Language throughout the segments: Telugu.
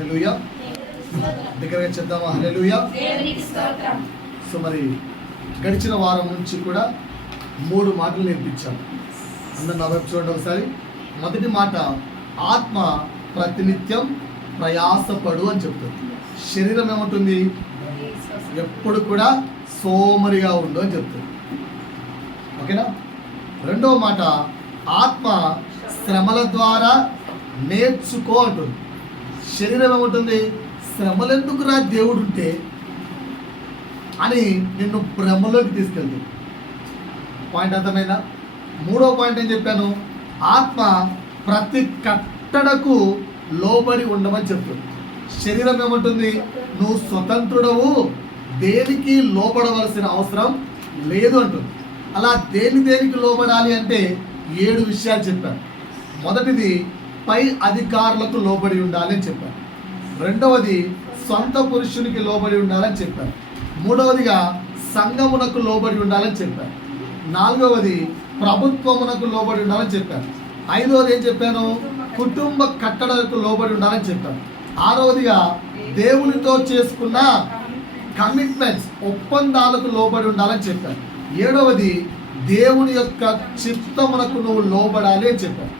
హల్లెలూయా. దగ్గరగా చెప్దామా? హల్లెలూయా. సో మరి గడిచిన వారం నుంచి కూడా 3 మాటలు నేర్పించాం. అందరు నా వైపు చూడండి ఒకసారి. మొదటి మాట, ఆత్మ ప్రతినిత్యం ప్రయాసపడు అని చెప్తుంది. శరీరం ఏమంటుంది? ఎప్పుడు కూడా సోమరిగా ఉండు అని చెప్తుంది. ఓకేనా? రెండవ మాట, ఆత్మ శ్రమల ద్వారా నేర్చుకో అంటుంది. శరీరం ఏమంటుంది? శ్రమలెందుకురా దేవుడు ఉంటే అని నిన్ను భ్రమలోకి తీసుకెళ్తుంది. పాయింట్ అర్థమైందా? మూడో పాయింట్ ఏం చెప్పాను? ఆత్మ ప్రతి కట్టడకు లోబడి ఉండమని చెప్తుంది. శరీరం ఏమంటుంది? నువ్వు స్వతంత్రుడవు, దేనికి లోబడవలసిన అవసరం లేదు అంటుంది. అలా దేనికి లోబడాలి అంటే 7 విషయాలు చెప్పాను. మొదటిది, పై అధికారులకు లోబడి ఉండాలి అని చెప్పాను. రెండవది, సొంత పురుషునికి లోబడి ఉండాలని చెప్పాను. మూడవదిగా, సంఘమునకు లోబడి ఉండాలని చెప్పాను. నాలుగవది, ప్రభుత్వమునకు లోబడి ఉండాలని చెప్పాను. ఐదవది ఏం చెప్పాను? కుటుంబ కట్టడలకు లోబడి ఉండాలని చెప్పాను. ఆరవదిగా, దేవునితో చేసుకున్న కమిట్మెంట్స్, ఒప్పందాలకు లోబడి ఉండాలని చెప్పాను. ఏడవది, దేవుని యొక్క చిత్తమునకు నువ్వు లోబడాలి అని చెప్పాను.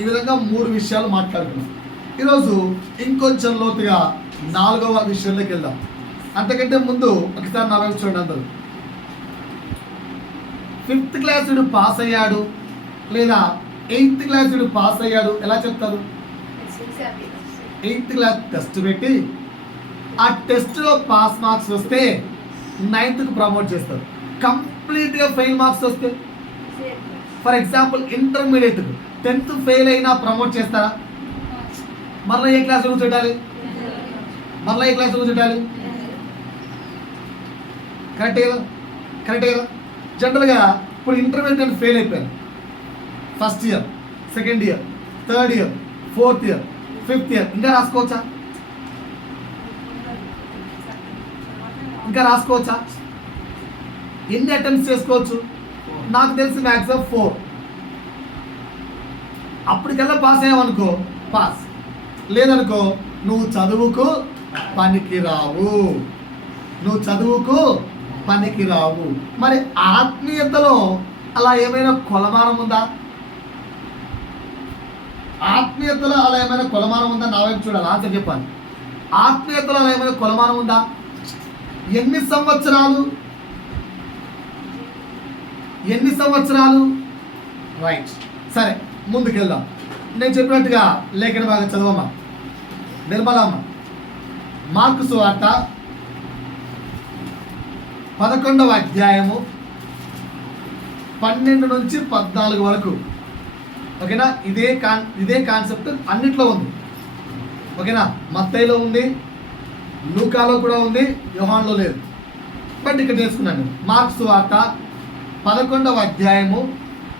ఈ విధంగా 3 విషయాలు మాట్లాడుకున్నాం. ఈరోజు ఇంకొంచెం లోతుగా 4వ విషయంలోకి వెళ్దాం. అంతకంటే ముందు ఒకసారి నా వైపు చూడండి అందరూ. 5th క్లాసుడు పాస్ అయ్యాడు లేదా 8th క్లాసుడు పాస్ అయ్యాడు ఎలా చెప్తారు? 8th క్లాస్ టెస్ట్ పెట్టి ఆ టెస్ట్లో పాస్ మార్క్స్ వస్తే 9th ప్రమోట్ చేస్తారు. కంప్లీట్గా ఫెయిల్ మార్క్స్ వస్తే, for example intermediate 10th fail అయినా ప్రమోట్ చేస్తారా? మరలా ఏ క్లాస్ కూర్చోటాలి? కరెక్టే కదా? జనరల్గా ఇప్పుడు ఇంటర్మీడియట్ ఫెయిల్ అయిపోయాను. First year, second year, third year, 4th year, 5th year, ఇంకా రాసుకోవచ్చా? ఎన్ని అటెంప్ట్స్ చేసుకోవచ్చు? నాకు తెలిసి మ్యాక్సిమం 4. అప్పటికల్లా పాస్ అయ్యావనుకో పాస్, లేదనుకో నువ్వు చదువుకు పనికి రావు. మరి ఆత్మీయతలో అలా ఏమైనా కొలమానం ఉందా? నా వైపు చూడాలి, ఆన్సర్ చెప్పాలి. ఆత్మీయతలో అలా ఏమైనా కొలమానం ఉందా? ఎన్ని సంవత్సరాలు? రైట్, సరే ముందుకెళ్దాం. నేను చెప్పినట్టుగా లేఖన బాగా చదవమ్మా. నిర్మలమ్మ, మార్కు సువార్త 11వ అధ్యాయము 12 నుంచి 14 వరకు. ఓకేనా? ఇదే కాన్సెప్ట్ అన్నిట్లో ఉంది. ఓకేనా? మత్తయిలో ఉంది, లూకాలో కూడా ఉంది, యోహాన్లో లేదు. బట్ ఇక్కడ నేర్చుకున్నాను. మార్కు సువార్త 11వ అధ్యాయము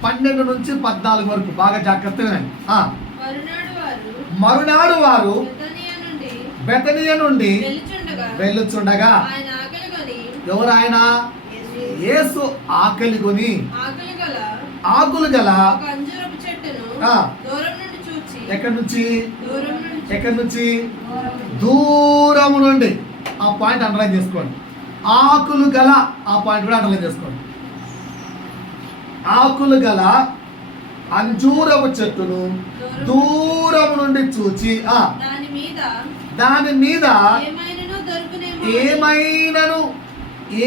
12 నుంచి 14 వరకు బాగా జాగ్రత్తగా వినండి. మరునాడు వారు బెతనియ నుండి వెళ్ళుచుండగా ఎవరు ఆయన? యేసు ఆకలి కొని ఆకులు గల ఎక్కడి నుంచి? దూరము నుండి. ఆ పాయింట్ అండర్లైన్ చేసుకోండి. ఆకులు గల ఆ పాయింట్ కూడా అండర్లైన్ చేసుకోండి. ఆకులు గల అంజూరపు చెట్టును దూరం నుండి చూచి దాని మీద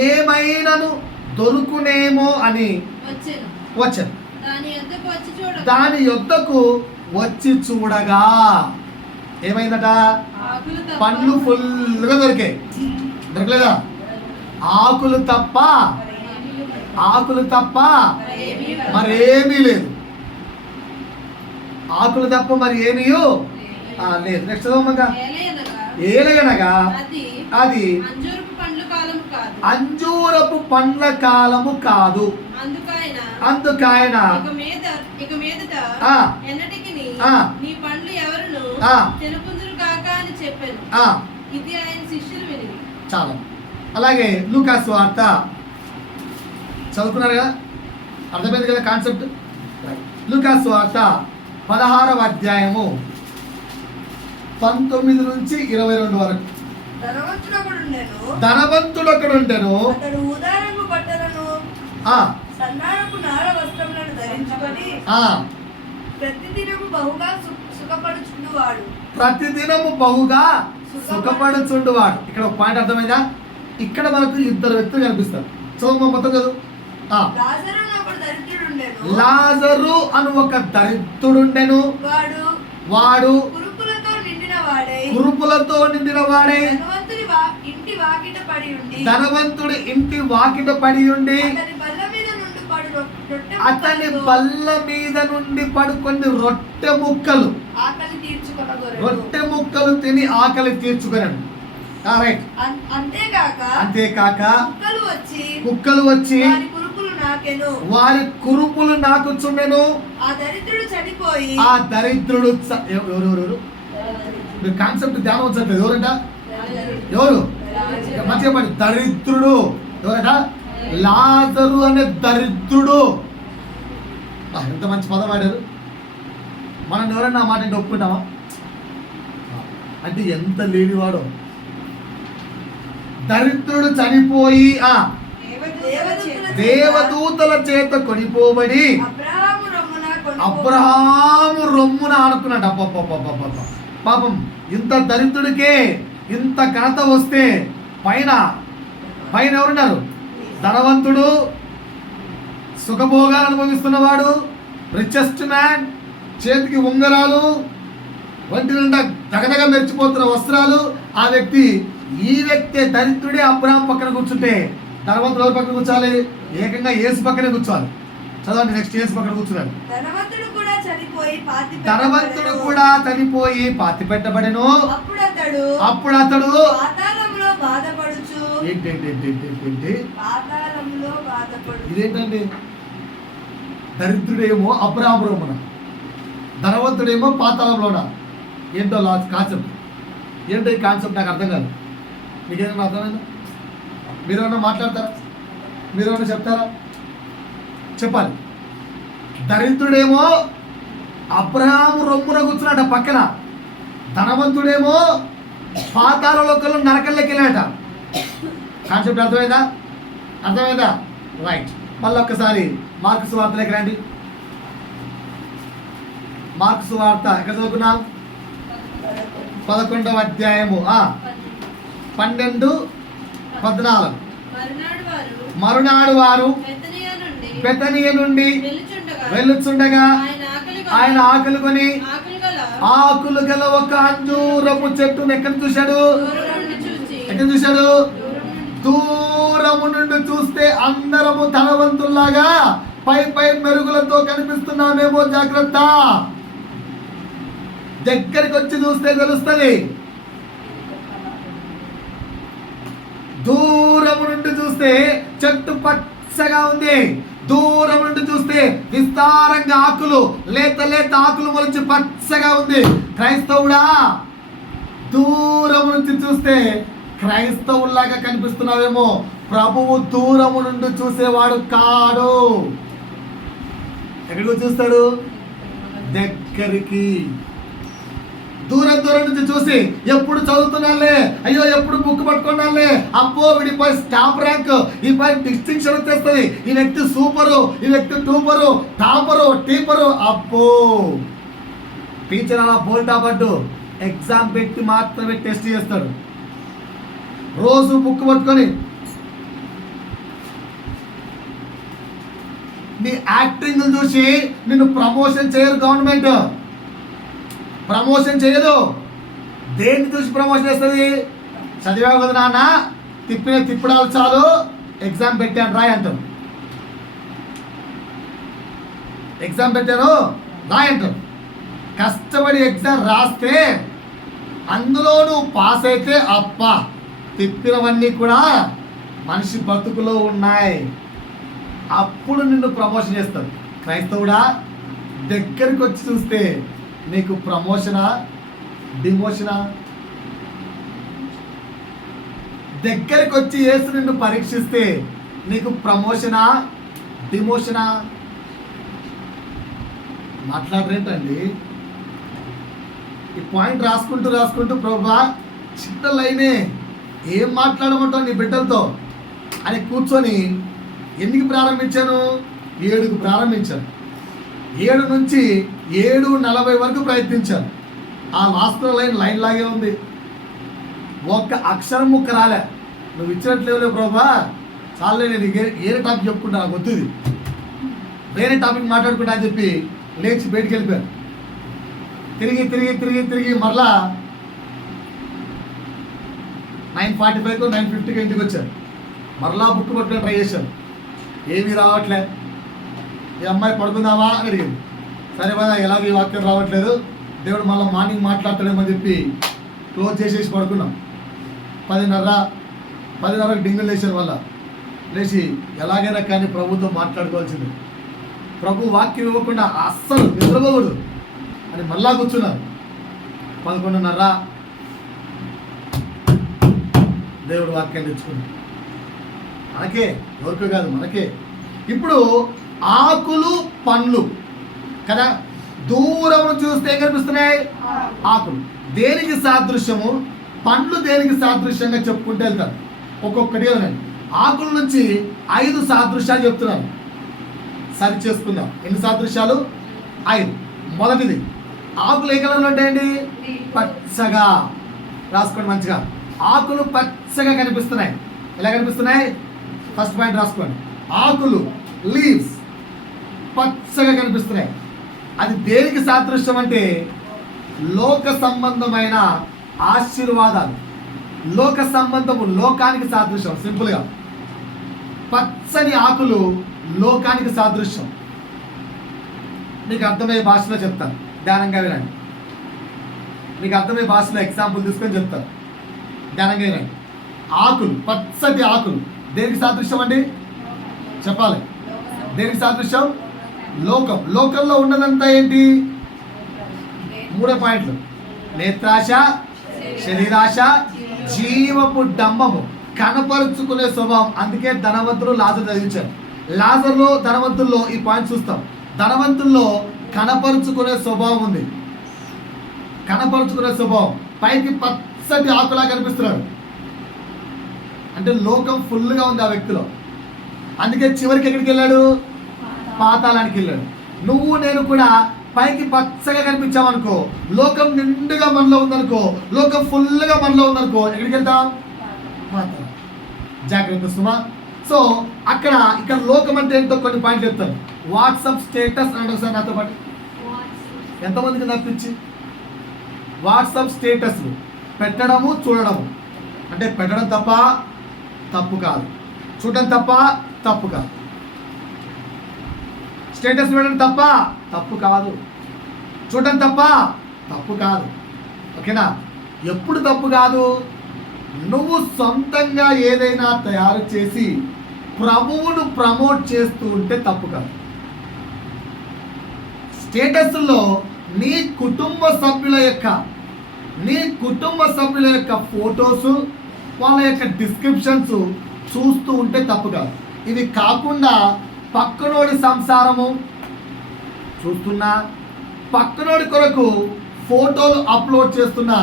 ఏమైనను దొరుకునేమో అని వచ్చాను. దాని యొద్దకు వచ్చి చూడగా ఏమైందట? పండ్లు ఫుల్గా దొరకలేదా? ఆకులు తప్ప మరేమీ లేదు. లేదు. నెక్స్ట్ ఏలయనగా అది అంజూరపు పండ్ల కాలము కాదు. అందుకైన చాలా. అలాగే లూకా సువార్త చదువుకున్నారు కదా, అర్థమైంది కదా కాన్సెప్ట్. లూకా సువార్త 16వ అధ్యాయము 19 నుంచి 22 వరకు. ధనవంతుడు ఒకడు ఉండెను. అతడు ఊదారంగు బట్టలను సన్నారపు నార వస్త్రములను ధరించుకొని ప్రతిదినము బహుగా సుఖపడుచుండువాడు. ఇక్కడ ఒక పాయింట్ అర్థమైందా? ఇక్కడ మనకు ఇద్దరు వ్యక్తులు కనిపిస్తారు. చదువు మొత్తం చదువు. లాజరు అని ఒక దరిద్రుడుండెను. వాడు కురుపులతో నిండిన వాడై ధనవంతుడి ఇంటి వాకిట పడి ఉండి అతని బల్ల మీద నుండి పడుకొని రొట్టె ముక్కలు తిని ఆకలి తీర్చుకున్నాడు. అంతేకాక కుక్కలు వచ్చి వారి కురుపులు నాకు చుండెను. ఆ దరిద్రుడు ఎవరెవరు మీరు కాన్సెప్ట్ ధ్యానం వచ్చట్లేదు. ఎవరు మంచిగా పడి దరిద్రుడు ఎవరట? లాజరు అనే దరిద్రుడు. ఎంత మంచి పదం వాడారు. మనం ఎవరన్నా మాట అంటే ఒప్పుకుంటామా? అంటే ఎంత లేనివాడో. దరిద్రుడు చనిపోయి దేవదూతల చేత కొనిపోబడి అబ్రహాము రొమ్మున ఆడుకున్నాడు. అబ్బబ్బబ్బబ్బబ్బ పాపం ఇంత దరిద్రుడికే ఇంత ఘనత వస్తే పైన ఎవరున్నారు? ధనవంతుడు, సుఖభోగాలు అనుభవిస్తున్నవాడు, రిచెస్ట్ మ్యాన్, చేతికి ఉంగరాలు, వంటి నిండా దగదగ మెరిచిపోతున్న వస్త్రాలు. ఈ వ్యక్తి దరిద్రుడే అబ్రహాం పక్కన కూర్చుంటే ధనవంతుడు ఎవరి పక్కన కూర్చోవాలి? ఏకంగా యేసు పక్కనే కూర్చోవాలి. చదవండి నెక్స్ట్. యేసు పక్కన కూర్చున్నాడు. ధనవంతుడు కూడా చనిపోయి పాతి పెట్టబడెను. అప్పుడు అతడు ఇదేంటండి? దరిద్రుడేమో అబ్రహామున, ధనవంతుడేమో పాతాళంలోన. ఏంటో కాన్సెప్ట్ ఏంటో ఈ కాన్సెప్ట్ నాకు అర్థం కాదు. మీకేమైనా అర్థమైందా? మీరేమన్నా మాట్లాడతారా? మీరేమన్నా చెప్తారా? చెప్పాలి. దరిద్రుడేమో అబ్రహాము రొమ్మున కూర్చున్నాట పక్కన, ధనవంతుడేమో పాతాళ లోకంలో నరకంలోకి వెళ్ళాట. కాన్సెప్ట్ అర్థమైందా? రైట్. మళ్ళీ ఒక్కసారి మార్కు సువార్తలోకి రండి. మార్కు సువార్త ఎక్కడ చదువుకున్నాం? 11వ అధ్యాయము 12-14. మరునాడు వారు బెతనియ నుండి వెళ్ళుచుండగా ఆయన ఆకలి కొని ఆకులు గల ఒక అంజూరపు చెట్టును ఎక్కడ చూశాడు? దూరము నుండి చూస్తే అందరము ధనవంతుల్లాగా పై మెరుగులతో కనిపిస్తున్నామేమో, జాగ్రత్త. దగ్గరికి వచ్చి చూస్తే తెలుస్తుంది. దూరము నుండి చూస్తే చెట్టు పచ్చగా ఉంది. దూరం నుండి చూస్తే విస్తారంగా ఆకులు, లేత ఆకులు మొలిచి పచ్చగా ఉంది. క్రైస్తవుడా, దూరం నుంచి చూస్తే క్రైస్తవుల్లాగా కనిపిస్తున్నావేమో, ప్రభువు దూరము నుండి చూసేవాడు కాడు. ఎక్కడికి చూస్తాడు? దగ్గరికి. దూరం నుంచి చూసి ఎప్పుడు చదువుతున్నాలే, అయ్యో ఎప్పుడు బుక్ పట్టుకున్నాలే, అబ్బో వీడిపై స్టాప్ ర్యాంక్, ఈ పై డిస్టింక్షన్ వచ్చేస్తుంది, ఈ వ్యక్తి సూపరు, ఈ వ్యక్తి టూపరు, టాపరు, టీపరు. అబ్బో టీచర్ అలా బోల్టా పడ్డు ఎగ్జామ్ పెట్టి మాత్రమే టెస్ట్ చేస్తాడు. రోజు బుక్ పట్టుకొని నీ యాక్టింగ్ చూసి నిన్ను ప్రమోషన్ చేయరు. గవర్నమెంట్ ప్రమోషన్ చేయదు. దేన్ని చూసి ప్రమోషన్ చేస్తుంది? చదివావు కదా నాన్న, తిప్పడాలు చాలు, ఎగ్జామ్ పెట్టాను రాయి అంటారు. ఎగ్జామ్ పెట్టాను రాయి అంటారు. కష్టపడి ఎగ్జామ్ రాస్తే అందులో నువ్వు పాస్ అయితే అప్ప తిప్పినవన్నీ కూడా మనిషి బతుకులో ఉన్నాయి. అప్పుడు నిన్ను ప్రమోషన్ చేస్తారు. క్రైస్తవుడా, దగ్గరికి వచ్చి చూస్తే నీకు ప్రమోషనా డిమోషనా? దగ్గరికి వచ్చి యేసు నిన్ను పరీక్షిస్తే నీకు ప్రమోషనా డిమోషనా? మాట్లాడరేంటండి? ఈ పాయింట్ రాసుకుంటూ ప్రభా చిన్న లైనే ఏం మాట్లాడమంటావు నీ బిడ్డలతో అని కూర్చొని ఎందుకు ప్రారంభించాను? 7కు ప్రారంభించాను. 7 నుంచి 7:40 వరకు ప్రయత్నించాను. ఆ లాస్ట్ లైన్ లాగే ఉంది. ఒక్క అక్షరం ముక్క రాలే. నువ్వు ఇచ్చినట్లేవులే ప్రభా, చాలే నేను ఏరే టాపిక్ చెప్పుకుంటా, నాకు వద్దు, వేరే టాపిక్ మాట్లాడుకుంటా అని చెప్పి లేచి బయటికి వెళ్ళిపోయాను. తిరిగి మరలా 9:45 9:50 ఇంటికి వచ్చాను. మరలా బుక్ పట్టుకొని ట్రై చేశాను, ఏమీ రావట్లే. ఈ అమ్మాయి పడుకుందామా అని అడిగింది. సరే కదా, ఎలాగో ఈ వాక్యం రావట్లేదు, దేవుడు మళ్ళీ మార్నింగ్ మాట్లాడతాడేమని చెప్పి క్లోజ్ చేసేసి పడుకున్నాం. 10:30కి డింగులు లేచాను. వల్ల లేచి ఎలాగైనా కానీ ప్రభుతో మాట్లాడుకోవాల్సింది, ప్రభు వాక్యం ఇవ్వకుండా అస్సలు నిద్రపోకూడదు అని మళ్ళా కూర్చున్నాను. 11:30 దేవుడు వాక్యం తెచ్చుకున్నాడు. మనకే, ఎవరికి కాదు, మనకే. ఇప్పుడు ఆకులు పండ్లు కదా, దూరం చూస్తే ఏం కనిపిస్తున్నాయి? ఆకులు. దేనికి సాదృశ్యము? పండ్లు దేనికి సాదృశ్యంగా చెప్పుకుంటూ వెళ్తారు. ఒక్కొక్కటి ఉందండి. ఆకుల నుంచి 5 సాదృశ్యాలు చెప్తున్నారు. సరి చేసుకుందాం. ఎన్ని సాదృశ్యాలు? 5. మొదటిది, ఆకులు ఏ కలర్లో ఉంటాయండి? పచ్చగా. రాసుకోండి మంచిగా. ఆకులు పచ్చగా కనిపిస్తున్నాయి. ఎలా కనిపిస్తున్నాయి? ఫస్ట్ పాయింట్ రాసుకోండి. ఆకులు, లీవ్స్ పచ్చగా కనిపిస్తున్నాయి. అది దేనికి సాదృశ్యం అంటే లోక సంబంధమైన ఆశీర్వాదాలు. లోక సంబంధము లోకానికి సాదృశ్యం. సింపుల్గా పచ్చని ఆకులు లోకానికి సాదృశ్యం. మీకు అర్థమయ్యే భాషలో చెప్తాను, ధ్యానంగా వినండి. మీకు అర్థమయ్యే భాషలో ఎగ్జాంపుల్ తీసుకొని చెప్తాను, ధ్యానంగా వినండి. ఆకులు, పచ్చటి ఆకులు దేనికి సాదృశ్యం అండి? చెప్పాలి. దేనికి సాదృశ్యం? లోకం. లోకంలో ఉన్నదంతా ఏంటి? 3 పాయింట్లు. నేత్రాశ, శరీరాశ, జీవపు డంబము, కనపరుచుకునే స్వభావం. అందుకే ధనవంతులు లాజరు చదివించారు. లాజర్లో, ధనవంతుల్లో ఈ పాయింట్ చూస్తాం. ధనవంతుల్లో కనపరుచుకునే స్వభావం ఉంది. కనపరుచుకునే స్వభావం. పైకి పచ్చటి ఆకులా కనిపిస్తున్నాడు అంటే లోకం ఫుల్గా ఉంది ఆ వ్యక్తిలో. అందుకే చివరికి ఎక్కడికి వెళ్ళాడు? పాతాళానికి వెళ్ళాడు. నువ్వు నేను కూడా పైకి పచ్చగా కనిపించామనుకో, లోకం నిండుగా మనలో ఉందనుకో, లోకం ఫుల్గా మనలో ఉందనుకో, ఎక్కడికి వెళ్తాం? పాతాళం. జాగ్రత్త సుమా. సో ఇక్కడ లోకం అంటే ఏంటో కొన్ని పాయింట్లు చెప్తాను. వాట్సాప్ స్టేటస్ అంటే ఒకసారి నాతో పాటు ఎంతమందికి నప్పించి వాట్సాప్ స్టేటస్లు పెట్టడము, చూడడము. అంటే పెట్టడం తప్ప తప్పు కాదు, చూడడం తప్ప తప్పు కాదు. స్టేటస్ పెట్టడం తప్ప తప్పు కాదు, చూడడం తప్ప తప్పు కాదు. ఓకేనా? ఎప్పుడు తప్పు కాదు? నువ్వు సొంతంగా ఏదైనా తయారు చేసి ప్రభువును ప్రమోట్ చేస్తూ ఉంటే తప్పు కాదు. స్టేటస్లో నీ కుటుంబ సభ్యుల యొక్క ఫొటోస్, వాళ్ళ యొక్క డిస్క్రిప్షన్స్ చూస్తూ ఉంటే తప్పు కాదు. ఇవి కాకుండా పక్కనోడి సంసారము చూస్తున్నా, పక్కనోడి కొరకు ఫోటోలు అప్లోడ్ చేస్తున్నా,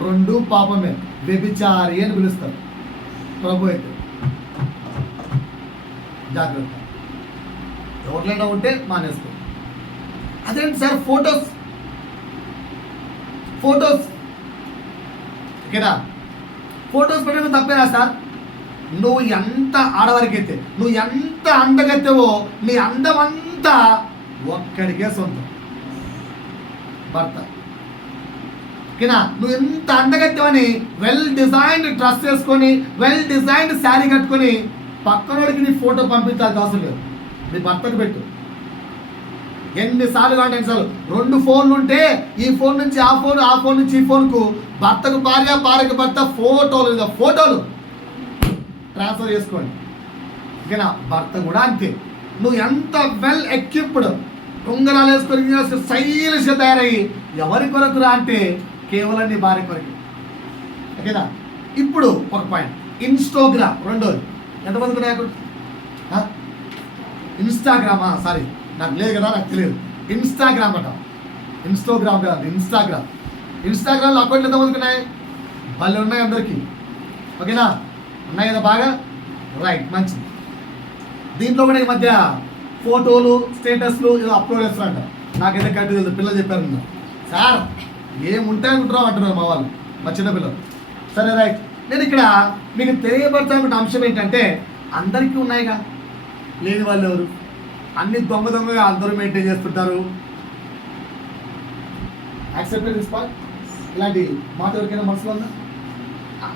2 పాపమే. వ్యభిచారి అని పిలుస్తారు. ప్రభు అయితే జాగ్రత్త. ఎవరికైనా ఉంటే మానేసుకో. అదేంటి సార్ ఫొటోస్ ఓకేనా? ఫొటోస్ పెట్టడం తప్పేనా సార్? నువ్వు ఎంత ఆడవారికైతే, నువ్వు ఎంత అందగత్తెవో, నీ అందమంతా ఒక్కడికే సొంతం, భర్త. ఓకేనా? నువ్వు ఎంత అందగత్తెవని వెల్ డిజైన్డ్ డ్రెస్ వేసుకొని, వెల్ డిజైన్డ్ శారీ కట్టుకొని పక్కనోడికి నీ ఫోటో పంపించాల్సిన అవసరం లేదు. నీ భర్తకు పెట్టు. ఎన్నిసార్లు కాంటే ఎన్నిసార్లు. 2 ఫోన్లు ఉంటే ఈ ఫోన్ నుంచి ఆ ఫోన్, ఆ ఫోన్ నుంచి ఈ ఫోన్కు, భర్తకు భార్య, భార్యకు భర్త, ఫోటోలు ట్రాన్స్ఫర్ చేసుకోండి. ఓకేనా? భర్త కూడా అంతే. నువ్వు ఎంత వెల్ ఎక్విప్డ్, ఉంగరాలు వేసుకొని స్టైలిష్గా తయారయ్యి ఎవరి కొరకు రా అంటే కేవలం నీ భార్య కొరకు. ఓకేనా? ఇప్పుడు ఒక పాయింట్, ఇన్స్టాగ్రామ్. రెండోది ఎంతమందికి ఉన్నాయి? ఇన్స్టాగ్రామా? సారీ, నాకు లేదు కదా, నాకు తెలియదు. ఇన్స్టాగ్రామ్ అంట. ఇన్స్టాగ్రామ్ కాదు, ఇన్స్టాగ్రామ్. ఇన్స్టాగ్రామ్లో అకౌంట్లు ఎంతమందికి ఉన్నాయి? వాళ్ళు ఉన్నాయి అందరికీ. ఓకేనా? ఉన్నాయి కదా బాగా? రైట్, మంచిది. దీంట్లో కూడా ఈ మధ్య ఫోటోలు స్టేటస్లు ఏదో అప్లోడ్ చేస్తారంట. నాకైతే కరెక్ట్ తెలియదు, పిల్లలు చెప్పారు సార్ ఏముంటాయనుకుంటున్నాం అంటున్నారు మా వాళ్ళు, మా చిన్నపిల్లలు. సరే రైట్, నేను ఇక్కడ మీకు తెలియపరచాలనుకున్న అంశం ఏంటంటే అందరికీ ఉన్నాయిగా, లేని వాళ్ళు ఎవరు? అన్ని దొంగగా అందరూ మెయింటైన్ చేస్తుంటారు. యాక్సెప్టెడ్ రిస్పాన్స్ ఇలాంటి మాట ఎవరికైనా మనసులో ఉందా?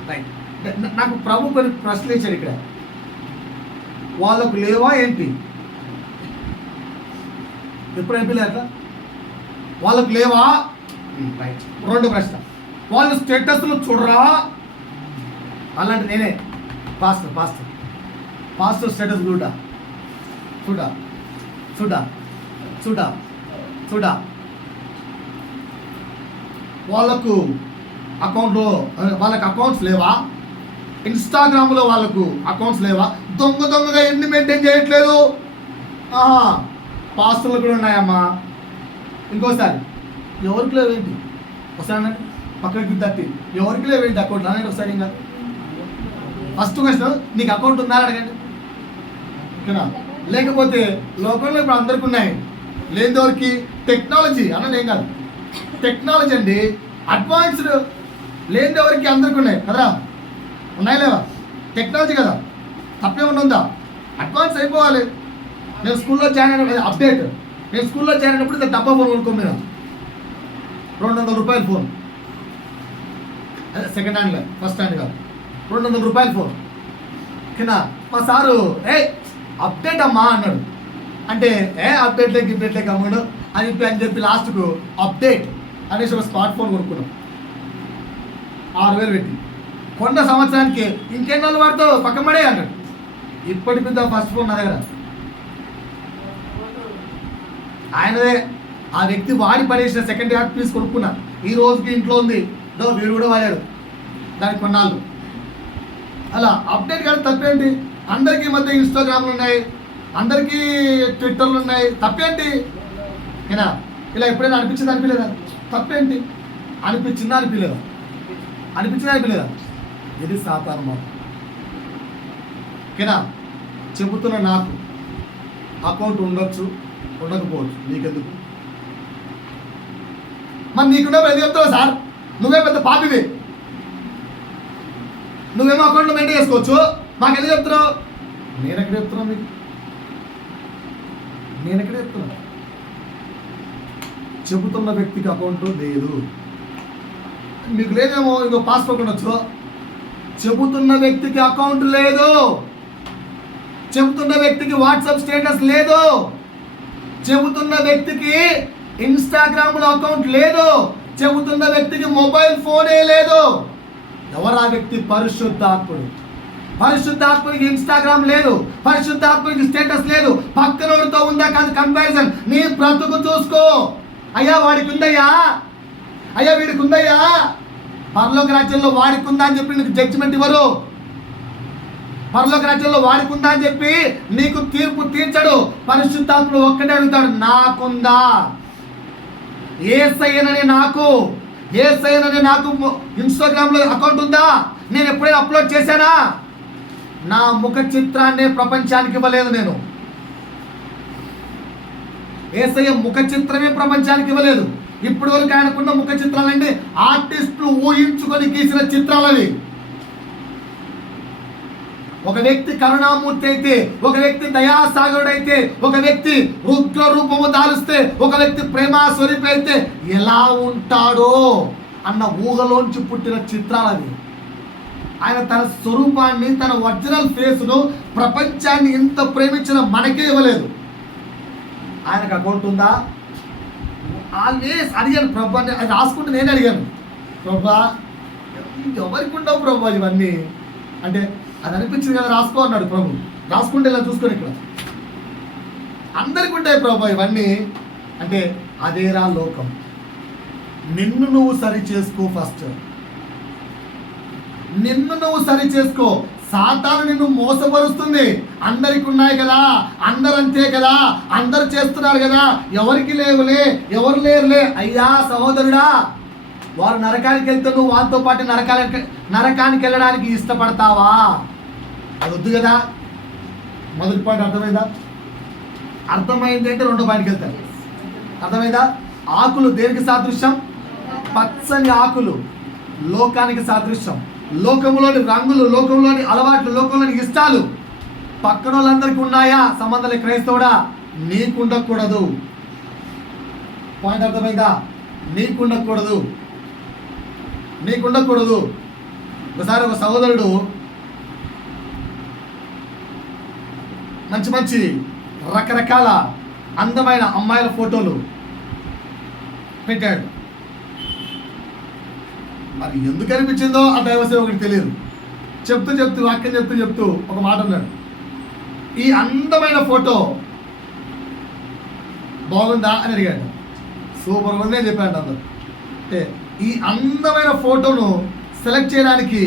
రైట్, నాకు ప్రభు కొన్ని ప్రశ్నలు ఇచ్చాడు ఇక్కడ. వాళ్ళకు లేవా ఏంటి? ఎప్పుడు అనిపించలే అట్లా? వాళ్ళకు లేవా? రైట్, రెండు ప్రశ్న. వాళ్ళు స్టేటస్లు చూడరా? అలాంటి నేనే పాస్టర్ స్టేటస్ చూడా వాళ్ళకు అకౌంట్స్ లేవా? ఇన్స్టాగ్రామ్లో వాళ్ళకు అకౌంట్స్ లేవా? దొంగగా ఎన్ని మెయింటైన్ చేయట్లేదు? పాస్టర్లు కూడా ఉన్నాయమ్మా. ఇంకోసారి ఎవరికి లేవేంటి? ఒకసారి పక్కకి తట్టి ఎవరికి లేవేంటి అకౌంట్ అనేది ఒకసారి. ఇంకా ఫస్ట్ క్వశ్చన్, నీకు అకౌంట్ ఉందా అడగండి. ఓకేనా? లేకపోతే లోకంలో ఇప్పుడు అందరికి ఉన్నాయి, లేనిదెవరికి? టెక్నాలజీ అన్నది ఏం కాదు, టెక్నాలజీ అండి, అడ్వాన్స్డ్. లేనిదెవరికి? అందరికి ఉన్నాయి కదా? ఉన్నాయి లేవా? టెక్నాలజీ కదా, తప్పేమన్నా ఉందా? అడ్వాన్స్ అయిపోవాలి. నేను స్కూల్లో జాయిన్ అయినప్పుడు అప్డేట్, నేను స్కూల్లో జాయిన్ అయినప్పుడు డబ్బా ఫోన్ కొనుక్కోమీనా, 200 రూపాయల ఫోన్, అదే సెకండ్ హ్యాండ్లో, ఫస్ట్ హ్యాండ్ కాదు, 200 రూపాయల ఫోన్. కింద మా సారు అప్డేట్ అమ్మా అన్నాడు. అంటే అప్డేట్లే అమ్మాడు అని చెప్పి లాస్ట్కు అప్డేట్ అనేసి ఒక స్మార్ట్ ఫోన్ కొనుక్కున్నాం 6,000 పెట్టి. కొండ సంవత్సరానికి ఇంకెన్ని రోజులు వాడుతావు పక్కన పడే అన్నాడు. ఇప్పటి పెద్ద ఫస్ట్ ఫోన్ నా దగ్గర ఆయనదే. ఆ వ్యక్తి వాడి పడేసిన సెకండ్ హ్యాండ్ పీస్ కొనుక్కున్నా, ఈ రోజుకి ఇంట్లో ఉంది. వీడు కూడా వాడాడు దానికి కొన్నాళ్ళు. అలా అప్డేట్ కానీ తప్పేంటి? అందరికీ మధ్య ఇన్స్టాగ్రామ్లు ఉన్నాయి, అందరికీ ట్విట్టర్లు ఉన్నాయి, తప్పేంటి? ఏనా ఇలా ఎప్పుడైనా అనిపించలేదా? తప్పేంటి? అనిపించిందా? అనిపించలేదా? ఇది సాధారణ మాట. ఓకేనా? చెబుతున్న నాకు అకౌంట్ ఉండొచ్చు, ఉండకపోవచ్చు, నీకెందుకు? మరి నీకున్నా ఎందుకు చెప్తావు సార్? నువ్వే పెద్ద పాపివి, నువ్వేమో అకౌంట్లో మెయింటైన్ చేసుకోవచ్చు, మాకెందుకు చెప్తున్నావు? నేనెక్కడ చెప్తున్నా మీకు? చెబుతున్న వ్యక్తికి అకౌంట్ లేదు. మీకు లేదేమో, ఇంకో పాస్పోర్ట్ ఉండొచ్చు. చెబుతున్న వ్యక్తికి అకౌంట్ లేదు, చెబుతున్న వ్యక్తికి వాట్సాప్ స్టేటస్ లేదు, చెబుతున్న వ్యక్తికి ఇన్స్టాగ్రామ్లో అకౌంట్ లేదు, చెబుతున్న వ్యక్తికి మొబైల్ ఫోనే లేదు. ఎవరు ఆ వ్యక్తి? పరిశుద్ధాత్ముడికి ఇన్స్టాగ్రామ్ లేదు, పరిశుద్ధాత్ముడికి స్టేటస్ లేదు. పక్కనోడితో ఉందా కాదు కంపారిజన్. నీ బ్రతుకు చూసుకో. అయ్యా వాడికి ఉందయ్యా, అయ్యా వీడికి ఉందయ్యా, పరలోక రాజ్యంలో వాడికి ఉందా అని చెప్పి నీకు జడ్జిమెంట్ ఇవ్వరు. పరలోక రాజ్యంలో వాడికి ఉందా అని చెప్పి నీకు తీర్పు తీర్చడు. పరిశుద్ధాత్ముడు ఒక్కడే అడుగుతాడు, నాకుందా? యేసయ్యననే నాకు ఇన్స్టాగ్రామ్లో అకౌంట్ ఉందా? నేను ఎప్పుడైనా అప్లోడ్ చేశానా? నా ముఖ చిత్రాన్ని ప్రపంచానికి ఇవ్వలేదు. నేను యేసయ్య ముఖ చిత్రమే ప్రపంచానికి ఇవ్వలేదు. ఇప్పుడు వరకు ఆయనకున్న ముఖ చిత్రాలండి ఆర్టిస్టులు ఊహించుకొని గీసిన చిత్రాలవి. ఒక వ్యక్తి కరుణామూర్తి అయితే, ఒక వ్యక్తి దయాసాగరుడు అయితే, ఒక వ్యక్తి రుద్ర రూపము దాలుస్తే, ఒక వ్యక్తి ప్రేమ స్వరూపి అయితే ఎలా ఉంటాడో అన్న ఊహలోంచి పుట్టిన చిత్రాలవి. ఆయన తన స్వరూపాన్ని, తన ఒరిజినల్ ఫేస్ను ప్రపంచాన్ని ఇంత ప్రేమించిన మనకే ఇవ్వలేదు. ఆయనకు అకౌంట్ ఉందా? ఆల్వేస్ అడిగాను ప్రభు, అది రాసుకుంటే నేను అడిగాను, ప్రభా ఎవరికి ఉండవు ప్రభు ఇవన్నీ అంటే. అది అనిపించింది కదా, రాసుకో అన్నాడు ప్రభు. రాసుకుంటే ఇలా చూసుకొని ఇక్కడ అందరికి ఉంటాయి ప్రభు ఇవన్నీ అంటే. అదేరా లోకం. నిన్ను నువ్వు సరి చేసుకో. ఫస్ట్ నిన్ను నువ్వు సరి చేసుకో. సాతాను నిన్ను మోసపరుస్తుంది. అందరికి ఉన్నాయి కదా, అందరంతే కదా, అందరు చేస్తున్నారు కదా, ఎవరికి లేవులే, ఎవరు లేరులే. అయ్యా సహోదరుడా, వారు నరకానికి వెళ్తే నువ్వు వాళ్ళతో పాటు నరకానికి వెళ్ళడానికి ఇష్టపడతావా? అది వద్దు కదా. మొదటి పాయింట్ అర్థమైందా? అర్థమైంది అంటే రెండో పాయింట్కి వెళ్తారు. అర్థమైందా? ఆకులు దేనికి సాదృశ్యం? పచ్చని ఆకులు లోకానికి సాదృశ్యం. లోకంలోని రంగులు, లోకంలోని అలవాట్లు, లోకంలోని ఇష్టాలు పక్కన వాళ్ళందరికీ ఉన్నాయా? సంబంధాలు క్రైస్తవుడా, నీకుండకూడదు. పాయింట్ అర్థమైందా? నీకుండకూడదు. ఒకసారి ఒక సహోదరుడు మంచి మంచి రకరకాల అందమైన అమ్మాయిల ఫోటోలు పెట్టాడు. మరి ఎందుకు అనిపించిందో ఆ దైవ సేవకుడికి తెలియదు. వాక్యం చెప్తూ ఒక మాట అన్నాడు, ఈ అందమైన ఫోటో బాగుందా అని అడిగాడు. సూపర్గా ఉంది అని చెప్పాడు అందరు. అంటే ఈ అందమైన ఫోటోను సెలెక్ట్ చేయడానికి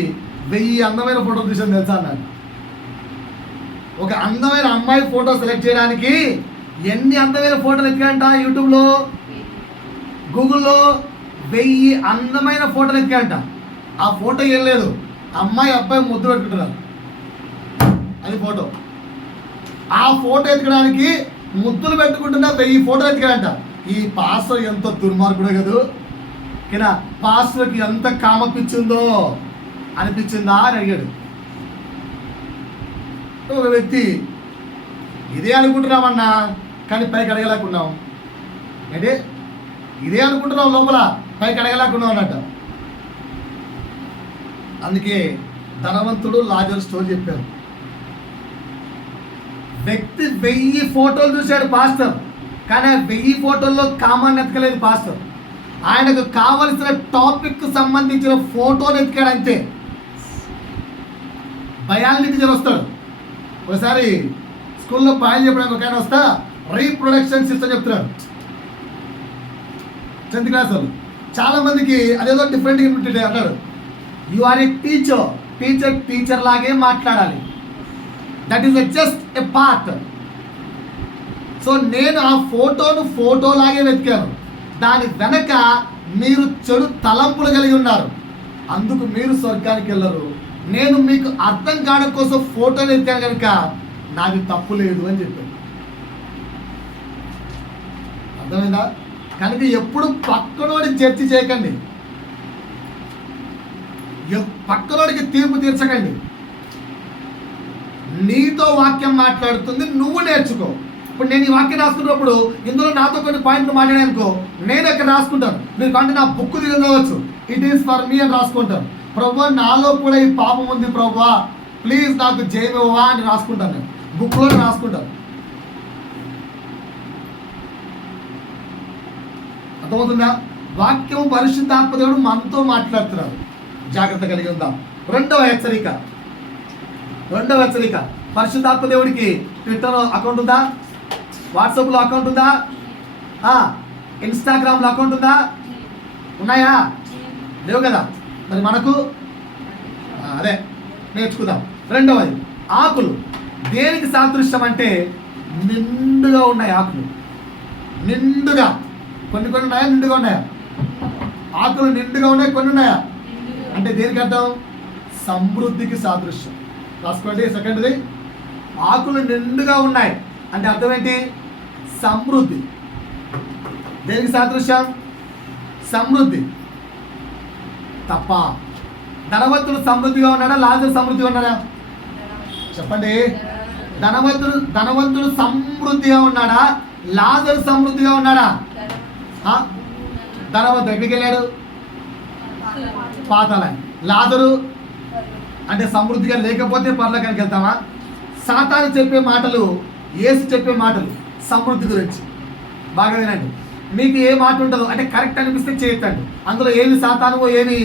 1000 అందమైన ఫోటోలు తీసాను తెలుసా అన్నాడు. ఒక అందమైన అమ్మాయి ఫోటో సెలెక్ట్ చేయడానికి ఎన్ని అందమైన ఫోటోలు ఎక్కాడంట? యూట్యూబ్లో, గూగుల్లో 1000 అందమైన ఫోటోలు ఎక్కాడంట. ఆ ఫోటో ఏం లేదు, అమ్మాయి అబ్బాయి ముద్దు పెట్టుకుంటున్నారు, అది ఫోటో. ఆ ఫోటో ఎత్తుకోవడానికి ముద్దులు పెట్టుకుంటున్నా 1000 ఫోటోలు ఎత్తుకాడంట. ఈ పాస్టర్ ఎంత దుర్మార్గుడే కదా, కినా పాస్టర్కి ఎంత కామపిచ్చిందో అనిపించిందా అని అడిగాడు. ఒక వ్యక్తి ఇదే అనుకుంటున్నామన్నా కానీ పైకి అడగలేకున్నాం. అంటే ఇదే అనుకుంటున్నాం లోపల, పైకి అడగలేకున్నాం అన్నట్టు. అందుకే ధనవంతుడు లాజరు స్టోరీ చెప్పారు. వ్యక్తి 1000 ఫోటోలు చూశాడు పాస్టర్, కానీ ఆ 1000 ఫోటోల్లో కామాన్ని ఎతకలేదు పాస్టర్. ఆయనకు కావలసిన టాపిక్ సంబంధించిన ఫోటోలు ఎతికాడు అంతే. బయాలజీ టీచర్ వస్తాడు, ఒకసారి స్కూల్లో బయాలజీ చెప్పడానికి ఒక ఆయన వస్తా రీప్రొడక్షన్ సిస్టమ్ చెప్తున్నాడు. 10th క్లాస్ వాళ్ళు చాలా మందికి అదేదో డిఫరెంట్గా ఇంప్లిమెంట్ అన్నాడు. యు ఆర్ ఏ టీచర్ లాగే మాట్లాడాలి. That is just a part. So నేను ఆ ఫోటోను ఫోటోలాగే వెతికాను. దాని వెనక మీరు చెడు తలంపులు కలిగి ఉన్నారు, అందుకు మీరు స్వర్గానికి వెళ్ళరు. నేను మీకు అర్థం కావడం కోసం ఫోటోలు ఎత్తాను కనుక నాది తప్పు లేదు అని చెప్పాను. అర్థమైందా? కనుక ఎప్పుడు పక్కనోడి చర్చ చేయకండి, పక్కనోడికి తీర్పు తీర్చకండి. నీతో వాక్యం మాట్లాడుతుంది, నువ్వు నేర్చుకో. ఇప్పుడు నేను ఈ వాక్యం రాసుకున్నప్పుడు ఇందులో నాతో కొన్ని పాయింట్లు మాట్లాడానుకో, నేను ఎక్కడ రాసుకుంటాను. మీరు కంటే నా బుక్ తిరగవచ్చు, ఇట్ ఈస్ ఫర్ మీ అని రాసుకుంటాను. ప్రభువా నాలో కూడా ఈ పాపం ఉంది ప్రభువా, ప్లీజ్ నాకు జయమివ్వవా అని రాసుకుంటాను. నేను బుక్లో రాసుకుంటాను. అర్థమవుతుందా? వాక్యం పరిశుద్ధాత్మ దేవుడు మనతో మాట్లాడుతున్నారు, జాగ్రత్త కలిగి ఉందాం. రెండవ హెచ్చరిక పరిశుద్ధాత్మ దేవుడికి ట్విట్టర్లో అకౌంట్ ఉందా? వాట్సాప్లో అకౌంట్ ఉందా? ఇన్స్టాగ్రామ్లో అకౌంట్ ఉందా? ఉన్నాయా? లేవు కదా. మరి మనకు అదే నేర్చుకుందాం. రెండవది, ఆకులు దేనికి సాదృశ్యం అంటే నిండుగా ఉన్నాయి ఆకులు. నిండుగా కొన్ని ఉన్నాయా? నిండుగా ఉన్నాయా? ఆకులు నిండుగా ఉన్నాయి, కొన్ని ఉన్నాయా? అంటే దేనికి అర్థం? సమృద్ధికి సాదృశ్యం. రాసుకోండి. సెకండ్ది, ఆకులు నిండుగా ఉన్నాయి అంటే అర్థం ఏంటి? సమృద్ధి. దేనికి సాదృశ్యం? సమృద్ధి. తప్ప ధనవంతుడు సమృద్ధిగా ఉన్నాడా? లాజరు సమృద్ధిగా ఉన్నాడా? చెప్పండి. ధనవంతుడు సమృద్ధిగా ఉన్నాడా? లాజరు సమృద్ధిగా ఉన్నాడా? ధనవంతుడు ఎక్కడికి వెళ్ళాడు? పాతాళానికి. లాజరు అంటే సమృద్ధిగా లేకపోతే పరలోకానికి వెళ్తామా? సాతాను చెప్పే మాటలు, యేసు చెప్పే మాటలు సమృద్ధి గురించి బాగా వినండి. మీకు ఏ మాట ఉంటుందో అంటే కరెక్ట్ అనిపిస్తే చేయొద్దండి. అందులో ఏమి సాతానువో ఏమి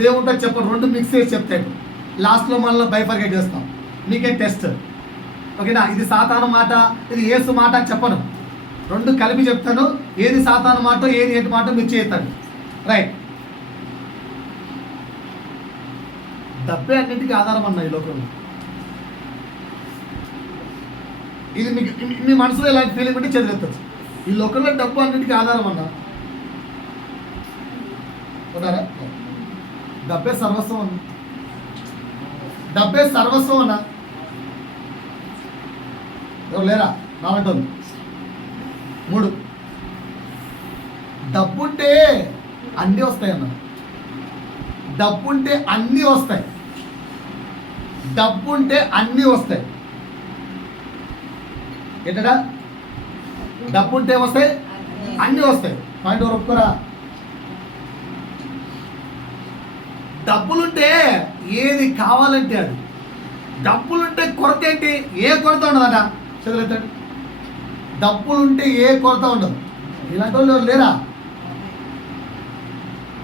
దేవుంటో చెప్పండి, రెండు మిక్స్ చేసి చెప్తాడు. లాస్ట్లో మనల్ని బైఫర్గేట్ చేస్తాం. మీకే టెస్ట్, ఓకేనా? ఇది సాతాను మాట, ఇది యేసు మాట చెప్పను, రెండు కలిపి చెప్తాను. ఏది సాతాను మాట, ఏది ఏంటి మాట మీరు చేయొద్దండి. రైట్. డబ్బే అన్నింటికి ఆధారం అన్న ఈ లోకంలో. ఇది మీకు మీ మనసులో ఇలాంటి ఫీలింగ్ ఉంటే చదివేస్తుంది. ఈ లోకంలో డబ్బు అన్నింటికి ఆధారం అన్న. ఉన్నారా? డబ్బే సర్వస్వం అన్న, డబ్బే సర్వస్వం అన్న. ఎవరు లేరా నాలంటోళ్ళు? 3 డబ్బుంటే అన్నీ వస్తాయి అన్న. డబ్బుంటే అన్నీ వస్తాయి. డబ్బుంటే అన్నీ వస్తాయి. ఏంటడా? డబ్బుంటే వస్తాయి, అన్నీ వస్తాయి. పాయింట్ ఎవరు ఒప్పుకోరా? డబ్బులుంటే ఏది కావాలంటే అది. డబ్బులుంటే కొరత ఏంటి? ఏ కొరత ఉండదట. చదువుతాడు. డబ్బులుంటే ఏ కొరత ఉండదు. ఇలాంటి వాళ్ళు లేరా?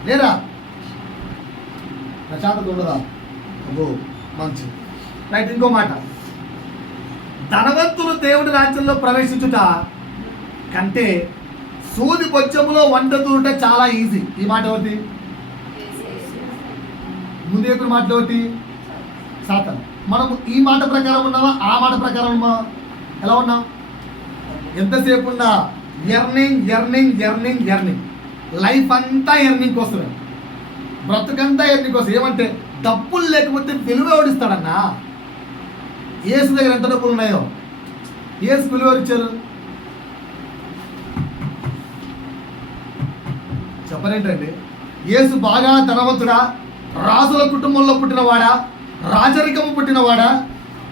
లేరా? ప్రశాంతత ఉండదా? అబ్బో మంచి రైట్. ఇంకో మాట, ధనవంతులు దేవుడి రాజ్యంలో ప్రవేశించుట కంటే సూది బొచ్చములో వంట దూరుట చాలా ఈజీ. ఈ మాట ఒకటి. ముందు ఎప్పుడు మాట ఒకటి సాతాను. మనం ఈ మాట ప్రకారం ఉన్నామా, ఆ మాట ప్రకారం ఉన్నామా? ఎలా ఉన్నాం? ఎంతసేపు ఉన్నా earning earning earning earning. Life అంతా ఎర్నింగ్ కోసమే, బ్రతుకంతా ఎర్నింగ్ కోసం. ఏమంటే డబ్బులు లేకపోతే విలువ ఎవడిస్తాడన్నా? ఏసు దగ్గర ఎంత డబ్బులు ఉన్నాయో ఏసు విలువ ఇచ్చారు చెప్పరేంటండి? ఏసు బాగా ధనవంతుడా, రాజుల కుటుంబంలో పుట్టినవాడా, రాజరికము పుట్టినవాడా?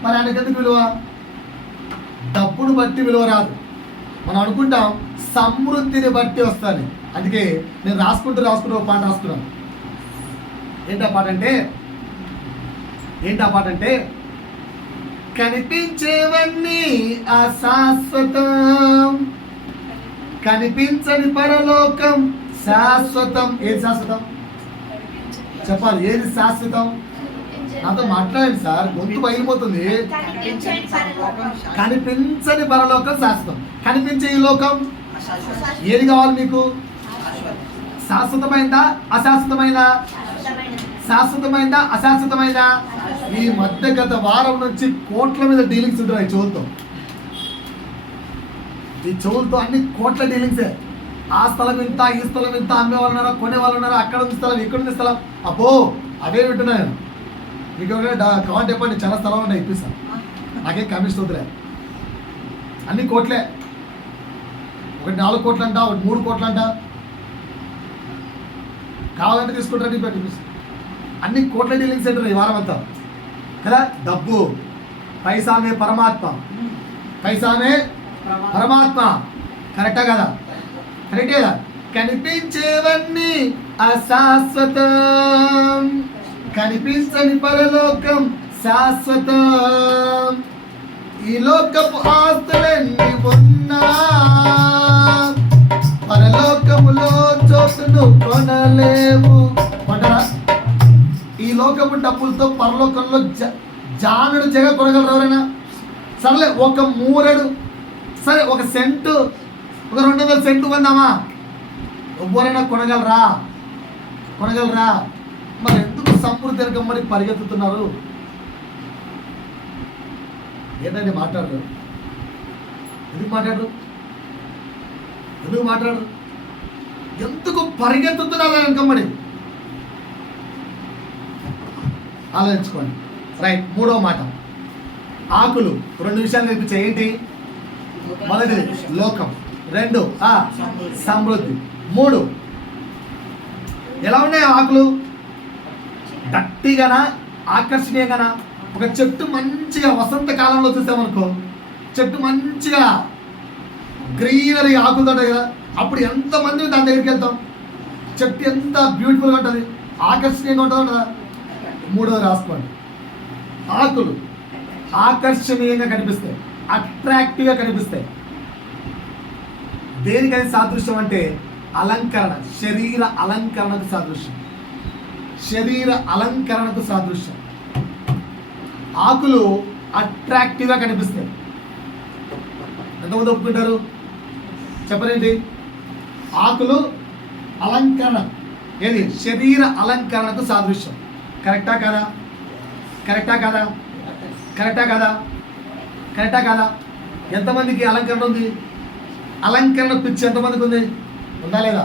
మరి ఆయనకి ఎందుకు విలువ? డబ్బును బట్టి విలువ రాదు. మనం అనుకుంటాం సమృద్ధిని బట్టి వస్తాను. అందుకే నేను రాసుకుంటూ ఒక పాట రాసుకున్నాను. ఏంటా పాట అంటే కనిపించేవన్నీ అశాశ్వతం, కనిపించని పరలోకం శాశ్వతం. ఏది శాశ్వతం చెప్పాలి? ఏది శాశ్వతం? నాతో మాట్లాడండి సార్, గొంతు బయలుపోతుంది. కనిపించని పరలోకం శాశ్వతం. కనిపించే ఈ లోకం ఏది కావాలి మీకు? శాశ్వతమైందా అశాశ్వతమైందా? శాశ్వతమైందా అశాశ్వతమైందా? ఈ మధ్య గత వారం నుంచి కోట్ల మీద డీలింగ్స్ ఉంటున్నాయి చెవులతో. ఈ చెవులతో అన్ని కోట్ల డీలింగ్సే. ఆ స్థలం ఇంత, ఈ స్థలం ఇంత, అమ్మే వాళ్ళు ఉన్నారా, కొనే వాళ్ళు ఉన్నారా, అక్కడ ఉంది స్థలం, ఇక్కడ ఉంది స్థలం. అబ్బో అవే వింటున్నాను. మీకు ఎవరైనా కావాలి చెప్పండి, చాలా స్థలం ఉన్నాయి ఇప్పిస్తాను. నాకేం కమిషన్ వద్దులే. అన్ని కోట్లే. ఒకటి 4 కోట్లు అంట, ఒకటి 3 కోట్లు అంట. కావాలంటే తీసుకుంటారా? నీ పెట్టి అన్ని కోట్ల డీలింగ్స్ అంటారు ఈ వారం అంతా కదా. డబ్బు పైసామే పరమాత్మ, పైసామే పరమాత్మ. కరెక్టా కదా? కరెక్టే కదా? కనిపించేవన్నీ అశాశ్వతం, కనిపించని పరలోకం శాశ్వతం. ఈ లోకపు ఆస్తులన్నీ ఉన్నా పరలోకములో చోటును కొనలేవు. కొంటరా? ఈ లోకపు డబ్బులతో పరలోకంలో జానుడు జగ కొనగలరు ఎవరైనా? సరేలే, ఒక మూరెడు, సరే ఒక సెంటు, ఒక 200 సెంటు కొందామా? ఎవరైనా కొనగలరా? మరి ఎందుకు సమృద్ధి వెనకమ్మడి పరిగెత్తుతున్నారు? ఏంటంటే మాట్లాడరు? ఎందుకు మాట్లాడరు? ఎందుకు పరిగెత్తుతున్నారు వెనకమ్మడి? ఆలోచించుకోండి. రైట్. 3వ మాట, ఆకులు. 2 విషయాలు నేర్పించే. ఏంటి? మొదటిది లోకం, 2 సమృద్ధి, 3 ఎలా ఉన్నాయి ఆకులు? గట్టిగానా, ఆకర్షణీయంగానా? ఒక చెట్టు మంచిగా వసంతకాలంలో చూసామనుకో, చెట్టు మంచిగా గ్రీనరీ ఆకులతో ఉంటాయి కదా, అప్పుడు ఎంతమంది దాని దగ్గరికి వెళ్తాం? చెట్టు ఎంత బ్యూటిఫుల్గా ఉంటుంది, ఆకర్షణీయంగా ఉంటుందో కదా. 3వది రాసుకోండి. ఆకులు ఆకర్షణీయంగా కనిపిస్తాయి, అట్రాక్టివ్గా కనిపిస్తాయి. దేనికని సాదృశ్యం అంటే అలంకరణ, శరీర అలంకరణకు సాదృశ్యం. ఆకులు అట్రాక్టివ్గా కనిపిస్తాయి. ఎంతమంది ఒప్పుకుంటారు? చెప్పరేంటి? ఆకులు అలంకరణ, ఏది? శరీర అలంకరణకు సాదృశ్యం. కరెక్టా కాదా? ఎంతమందికి అలంకరణ ఉంది? అలంకరణ పిచ్చి ఎంతమందికి ఉంది? ఉందా లేదా?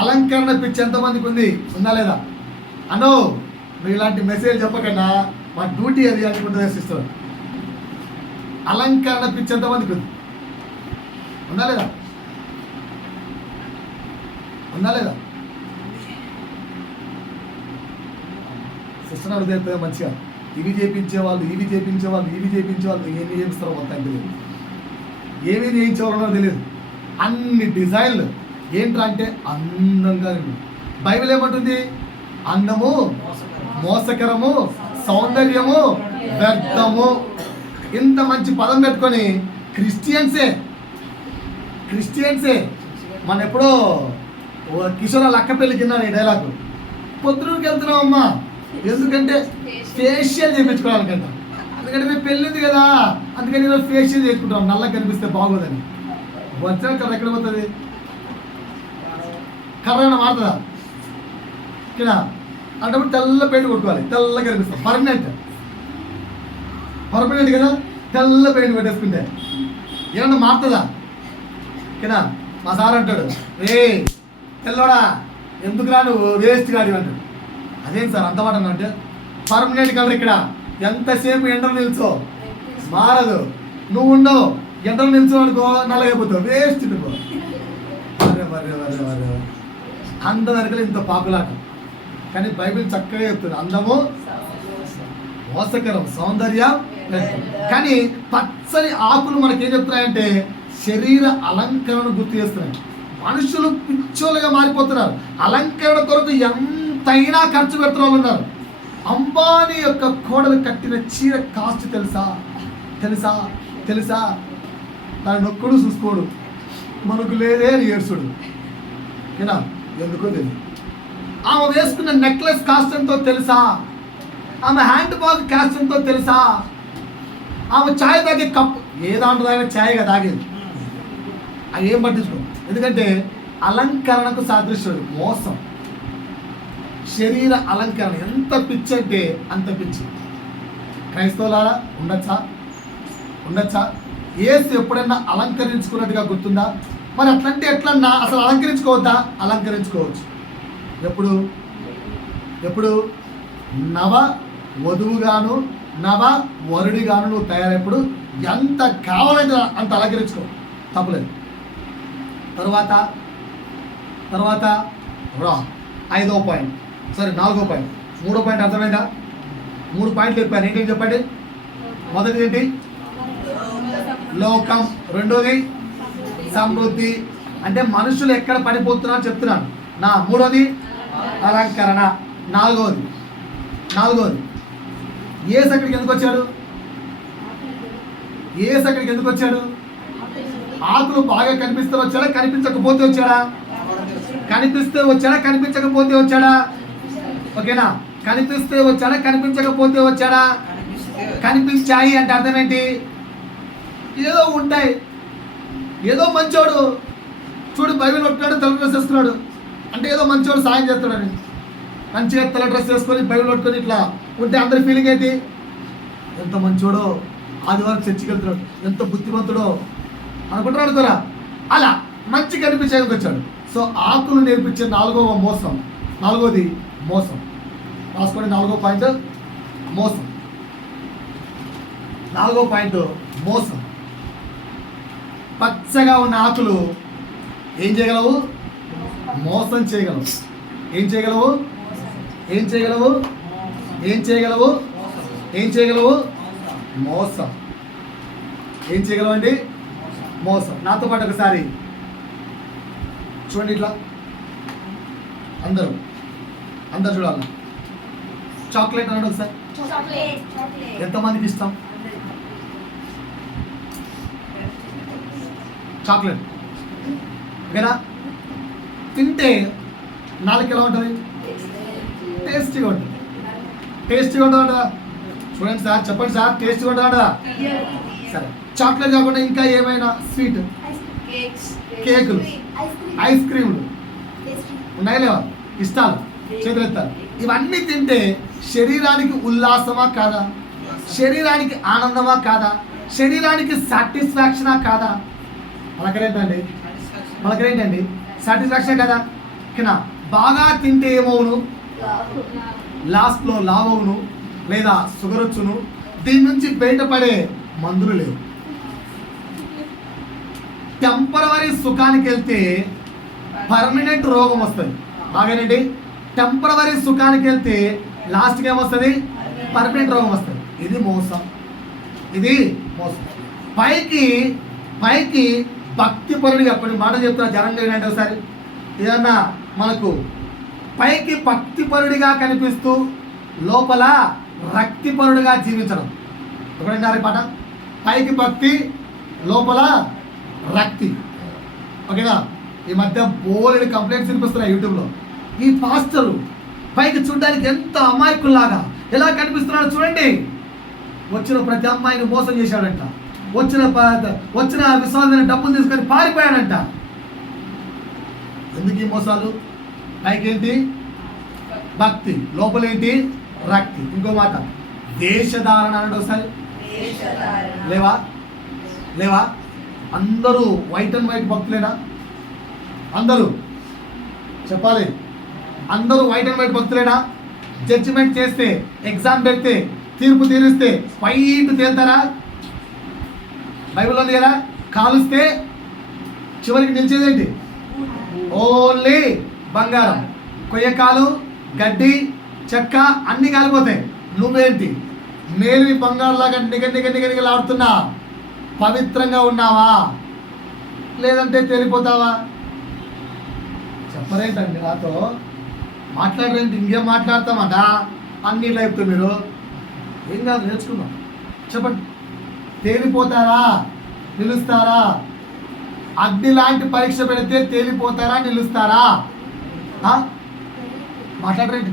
అలంకరణ పిచ్చి ఎంతమందికి ఉంది? ఉందా లేదా? అనో నువ్వు ఇలాంటి మెసేజ్ చెప్పకన్నా మా డ్యూటీ అది అనుకుంటుంది సిస్టర్. అలంకరణ పిచ్చి ఎంతమందికి ఉంది? ఉందా లేదా? ఉందా లేదా? సిస్టర్ అడిగితే మంచిగా ఇవి చేయించేవాళ్ళు ఎన్ని చేపిస్తారో మొత్తం తెలియదు, ఏమీ చేయించేవాళ్ళో తెలియదు. అన్ని డిజైన్లు ఏంట్రా అంటే అందంగా. బైబిల్ ఏమంటుంది? అందము మోసకరము, సౌందర్యము వ్యర్థము. ఇంత మంచి పదం పెట్టుకొని క్రిస్టియన్సే మన ఎప్పుడో కిషోర్ వాళ్ళ అక్క పెళ్ళికి విన్నాను ఈ డైలాగు. పొద్దునూరుకి వెళ్తున్నాం అమ్మా, ఎందుకంటే ఫేషియల్ చేయించుకోవాలనుకంట. ఎందుకంటే మేము పెళ్ళింది కదా, అందుకని ఈరోజు ఫేషియల్ చేసుకుంటాం, నల్లగా కనిపిస్తే బాగోదని. వచ్చిన కర్ర ఎక్కడ పోతుంది? కర్ర ఏమైనా మారుతుందా? ఇక్కడ అంటే తెల్ల పెయింట్ కొట్టుకోవాలి, తెల్లగా కనిపిస్తాం. పర్మనెంట్ కదా, తెల్ల పెయింట్ పెట్టేసుకుంటే ఏమన్నా మారుతుందా? కినా మా సార్ అంటాడు, ఏ తెల్లోడా ఎందుకురా నువ్వు వేస్ట్ గాడి అంటాడు. అదేం సార్ అంత మాట అంటే పర్మనెంట్ కలర్ ఇక్కడ ఎంతసేపు ఎండలు నిల్చో మారదు, నువ్వు ఉండవు ఎండలు నిల్చో అనుకో నల్లగైపోతావు, వేస్ట్ నువ్వు. అందం వెనకలు ఇంత పాపులాట. కానీ బైబిల్ చక్కగా చెప్తుంది అందము మోసకరం, సౌందర్యం. కానీ పచ్చని ఆకులు మనకేం చెప్తున్నాయంటే శరీర అలంకరణ గుర్తు చేస్తున్నాయి. మనుషులు పిచ్చోలుగా మారిపోతున్నారు. అలంకరణ కొరకు ఎంతైనా ఖర్చు పెడుతున్న వాళ్ళు ఉన్నారు. అంబానీ యొక్క కోడలు కట్టిన చీర కాస్ట్ తెలుసా? తన నొక్కుడు చూసుకోడు, మనకు లేదే అని ఏడ్చుడు. ఓకేనా? ఎందుకో తెలియదు. ఆమె వేసుకున్న నెక్లెస్ కాస్ట్ ఎంతో తెలుసా? ఆమె హ్యాండ్ బ్యాగ్ కాస్ట్ ఎంతో తెలుసా? ఆమె ఛాయ్ తాగే కప్పు ఏ దాంట్లో తాగిన ఛాయ్గా తాగేది, అవి ఏం పట్టించుకో. ఎందుకంటే అలంకరణకు సాదృశ్యుడు మోసం. శరీర అలంకరణ ఎంత పిచ్చి అంటే అంత పిచ్చి. క్రైస్తవులారా ఉండొచ్చా? యేసు ఎప్పుడైనా అలంకరించుకున్నట్టుగా గుర్తుందా? మరి అట్లంటే ఎట్లన్నా అసలు అలంకరించుకోవద్దా? అలంకరించుకోవచ్చు. ఎప్పుడు నవ వధువుగాను నవ వరుడిగాను నువ్వు తయారైనప్పుడు ఎంత కావాలంటే అంత అలంకరించుకో, తప్పలేదు. తర్వాత 5వ పాయింట్, సరే 4వ పాయింట్, 3వ పాయింట్ అర్థమైందా? 3 పాయింట్లు చెప్పాను. ఏంటి చెప్పండి? మొదటిది ఏంటి? లోకం. రెండోది సమృద్ధి. అంటే మనుషులు ఎక్కడ పడిపోతున్నారో చెప్తున్నాను. 3వది అలంకరణ. 4వది యేసు అక్కడికి ఎందుకు వచ్చాడు? ఆకులు బాగా కనిపిస్తే వచ్చాడా? కనిపించకపోతే వచ్చాడా? కనిపిస్తే వచ్చాడా? కనిపించకపోతే వచ్చాడా? ఓకేనా? కనిపిస్తే వచ్చాడా? కనిపించకపోతే వచ్చాడా? కనిపించాయి అంటే అర్థం ఏంటి? ఏదో ఉంటాయి, ఏదో మంచోడు. చూడు బైబిల్ పట్టుకున్నాడు, తెల్ల డ్రెస్ వేసుకున్నాడు అంటే ఏదో మంచోడు సాయం చేస్తాడని. మంచిగా తెల్ల డ్రెస్ వేసుకొని బైబిల్ పట్టుకొని ఇట్లా ఉంటే అందరి ఫీలింగ్ ఏంటి? ఎంత మంచోడో, ఆదివారం చర్చికి వెళ్తున్నాడు, ఎంత బుద్ధిమంతుడో అనుకుంటున్నాడు అనుకోరా. అలా మంచి కనిపించేందుకు వచ్చాడు. సో ఆకులు నేర్పించే 4వ మోసం. 4వది మోసం. రాసుకోండి. 4వ పాయింట్ మోసం. 4వ పాయింట్ మోసం. పచ్చగా ఉన్న ఆకులు ఏం చేయగలవు? మోసం చేయగలవు. ఏం చేయగలవు? మోసం. ఏం చేయగలవు అండి? మోసం. నాతో పాటు ఒకసారి చూడండి, ఇట్లా అందరూ చూడాలి. చాక్లెట్ అన్నాడు ఒకసారి. ఎంతమందికి ఇష్టం చాక్లెట్? ఓకేనా? తింటే నాలుగు ఎలా ఉంటుంది? టేస్టీగా ఉంటుంది. ఉంటుందా? చూడండి సార్, చెప్పండి సార్, టేస్టీగా ఉంటుందా? సరే, చాక్లెట్ కాకుండా ఇంకా ఏమైనా స్వీట్, కేకులు, ఐస్ క్రీములు ఉన్నాయి లేవా? ఇష్టాలు చేతులెత్తాలి. ఇవన్నీ తింటే శరీరానికి ఉల్లాసమా కాదా? శరీరానికి ఆనందమా కాదా? శరీరానికి సాటిస్ఫాక్షనా కాదా? మనకరేంటండి సాటిస్ఫాక్షన్ కదా. ఓకేనా? బాగా తింటే ఏమవును? లాస్ట్లో లావవును లేదా షుగర్ వచ్చును. దీని నుంచి బయటపడే మందులు లేవు. టెంపరవరీ సుఖానికి వెళ్తే పర్మనెంట్ రోగం వస్తుంది. బాగానండి, టెంపరవరీ సుఖానికి వెళ్తే లాస్ట్కి ఏమొస్తుంది? పర్మనెంట్ రోగం వస్తుంది. ఇది మోసం, ఇది మోసం. పైకి పైకి భక్తిపరుడిగా కొన్ని మాట చెప్తున్నా, జనంగా వినండి ఒకసారి. ఏదన్నా మనకు పైకి భక్తిపరుడిగా కనిపిస్తూ లోపల రక్తిపరుడిగా జీవించడం. ఒకటంటారు ఈ పాట, పైకి భక్తి లోపల రక్తి. ఓకేనా? ఈ మధ్య బోలెడు కంప్లైంట్స్ వినిపిస్తున్నాయి యూట్యూబ్లో. ఈ పాస్టరు పైకి చూడడానికి ఎంత అమాయకుల్లాగా ఎలా కనిపిస్తున్నాడో చూడండి. వచ్చిన ప్రతి అమ్మాయిని మోసం చేశాడంట. వచ్చిన విశ్వాసాన్ని డబ్బులు తీసుకొని పారిపోయాడంట. ఎందుకు ఈ మోసాలు? పైకి ఏంటి? భక్తి, లోపలేంటి? రక్తి. ఇంకో మాట వేషధారణ అన్నాడు ఒకసారి. లేవా లేవా? అందరూ వైట్ అండ్ వైట్ భక్తులేనా? అందరూ చెప్పాలి. అందరూ వైట్ అండ్ వైట్ భక్తులేనా? జడ్జిమెంట్ చేస్తే, ఎగ్జామ్ పెడితే, తీర్పు తీరిస్తే వైట్ తేల్తారా? బైబిల్ ఉంది కదా, కాలుస్తే చివరికి నిలిచేదేంటి? ఓన్లీ బంగారం. కొయ్యకాలు, గడ్డి, చెక్క అన్నీ కాలిపోతాయి. నువ్వేంటి? మేలుని బంగారులాగా నిగనిగలాడుతున్నా పవిత్రంగా ఉన్నావా లేదంటే తేలిపోతావా? చెప్పరేంటండి నాతో మాట్లాడరేంటి? ఇంకేం మాట్లాడతామట అన్ని లైఫ్తో మీరు ఏం కాదు, నేర్చుకుందాం. చెప్పండి, తేలిపోతారా నిలుస్తారా? అగ్ని లాంటి పరీక్ష పెడితే తేలిపోతారా నిలుస్తారా? మాట్లాడరేంటి?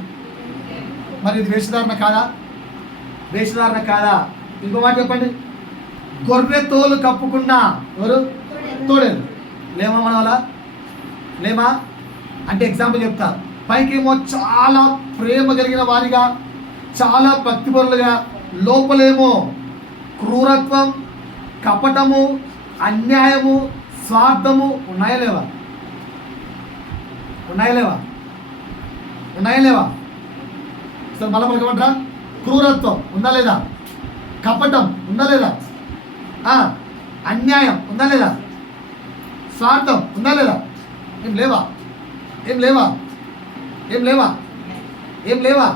మరి ఇది వేషధారణ కాదా? వేషధారణ కాదా? ఇంకో మాట చెప్పండి. గొర్రె తోలు కప్పుకున్నా ఎవరు? తోడేలు. లేమా మన వాళ్ళ? లేమా అంటే ఎగ్జాంపుల్ చెప్తా. పైకేమో చాలా ప్రేమ కలిగిన వారిగా, చాలా భక్తిపరులుగా, లోపలేమో క్రూరత్వం, కపటము, అన్యాయము, స్వార్థము ఉన్నాయా లేవా? ఉన్నాయా లేవా? ఉన్నాయా లేవా? సార్ మళ్ళీ పలకమంటారా? క్రూరత్వం ఉందా లేదా? కపటం ఉందా లేదా? అన్యాయం ఉందా లేదా? స్వార్థం ఉందా లేదా? ఏం లేవా? ఏం లేవా? ఏం లేవా? ఏం లేవా?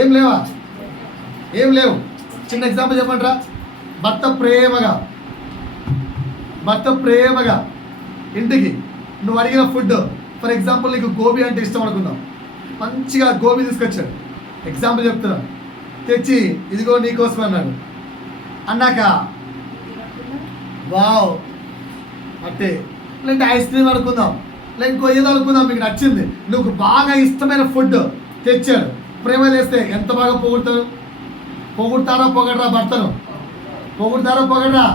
ఏం లేవా? ఏం లేవు. చిన్న ఎగ్జాంపుల్ చెప్పంటారా? భర్త ప్రేమగా ఇంటికి నువ్వు అడిగిన ఫుడ్, ఫర్ ఎగ్జాంపుల్ నీకు గోబీ అంటే ఇష్టం అనుకుందాం, మంచిగా గోబీ తీసుకొచ్చాడు. ఎగ్జాంపుల్ చెప్తున్నాను. తెచ్చి ఇదిగో నీకోసం అన్నాడు. అన్నాక వావ్ అంటే, లేదంటే ఐస్ క్రీమ్ అనుకుందాం, లేదా ఇంకో ఏదో అనుకుందాం, మీకు నచ్చింది, నువ్వు బాగా ఇష్టమైన ఫుడ్ తెచ్చాడు. ప్రేమ చేస్తే ఎంత బాగా పొగుడతారా పొగడరా? భర్తను పొగుడతారా పొగడరా?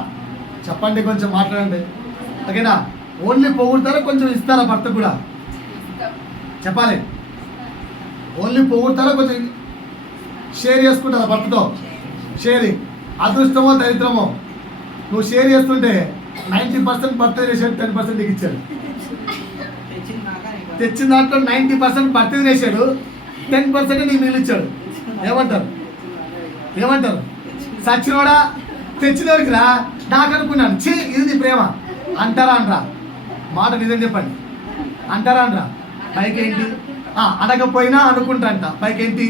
చెప్పండి, కొంచెం మాట్లాడండి. ఓకేనా? ఓన్లీ పొగుడతారా, కొంచెం ఇస్తారా భర్త కూడా? చెప్పాలి. ఓన్లీ పొగుడతారా, కొంచెం షేర్ చేసుకుంటారా భర్తతో? షేరింగ్. అదృష్టమో దరిద్రమో, నువ్వు షేర్ చేస్తుంటే 90% భర్త చేశాడు, 10% నీకు ఇచ్చాడు. తెచ్చిన దాంట్లో 90% భర్త చేశాడు, 10% నీకు మిగిలిచ్చాడు. ఏమంటారు? ఏమంటారు? సచ్చినోడా, తెచ్చినోడికి రా, నాకు అనుకున్నాను చీ ఇది ప్రేమ అంటారా అనరా? మాట నిజం చెప్పండి, అంటారా అనరా? పైకి ఏంటి? అడగపోయినా అనుకుంటా అంట. పైకి ఏంటి?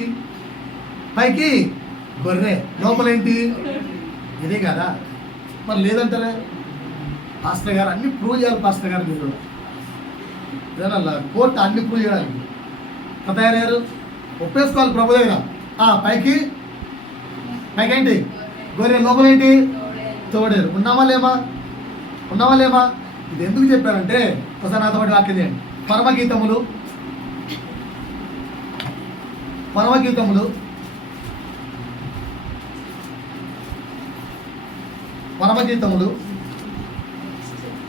పైకి గొర్రె, లోపలేంటి? ఇదే కదా. మరి లేదంటారే? పాస్టర్ గారు అన్ని ప్రూవ్ చేయాలి. పాస్టర్ గారు మీరు ఏదన్నా కోర్టు అన్ని ప్రూవ్ చేయడానికి తయారయ్యారు. ఒప్పేసుకోవాలి ప్రభు దగ్గర. పైకి పైకేంటి? గొర్రె, లోపలేంటి? తోడేరు. ఉన్నామా లేమా? ఉన్నామా లేమా? ఇది ఎందుకు చెప్పారంటే, ఒకసారి నాతో పాటు వాక్యం చేయండి. పరమగీతములు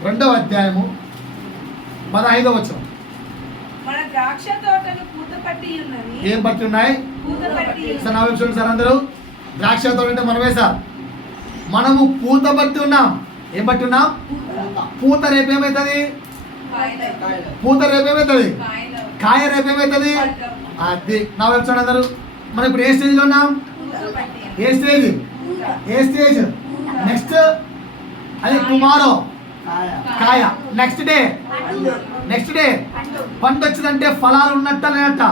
2వ అధ్యాయము 15వ వచనం. మన ద్రాక్ష తోటలు పూత పట్టి ఉన్నవి. ఏం పట్టి ఉన్నాయి? సార్ నా వైపు చూడండి సార్ అందరూ. ద్రాక్ష తోట అంటే మనమే సార్. మనము పూత పట్టి ఉన్నాం. ఏం పట్టి ఉన్నాం? పూత రేపు ఏమవుతుంది? పూత రేపేమవుతుంది, కాయ రేపేమవుతుంది. అది నా వైపు చూడండి అందరూ. మనం ఇప్పుడు ఏ స్టేజ్లో ఉన్నాం? ఏ స్టేజ్? నెక్స్ట్ అది టుమారో కాయ, నెక్స్ట్ డే పండు వచ్చిందంటే ఫలాలు ఉన్నట్ట లేనట్ట?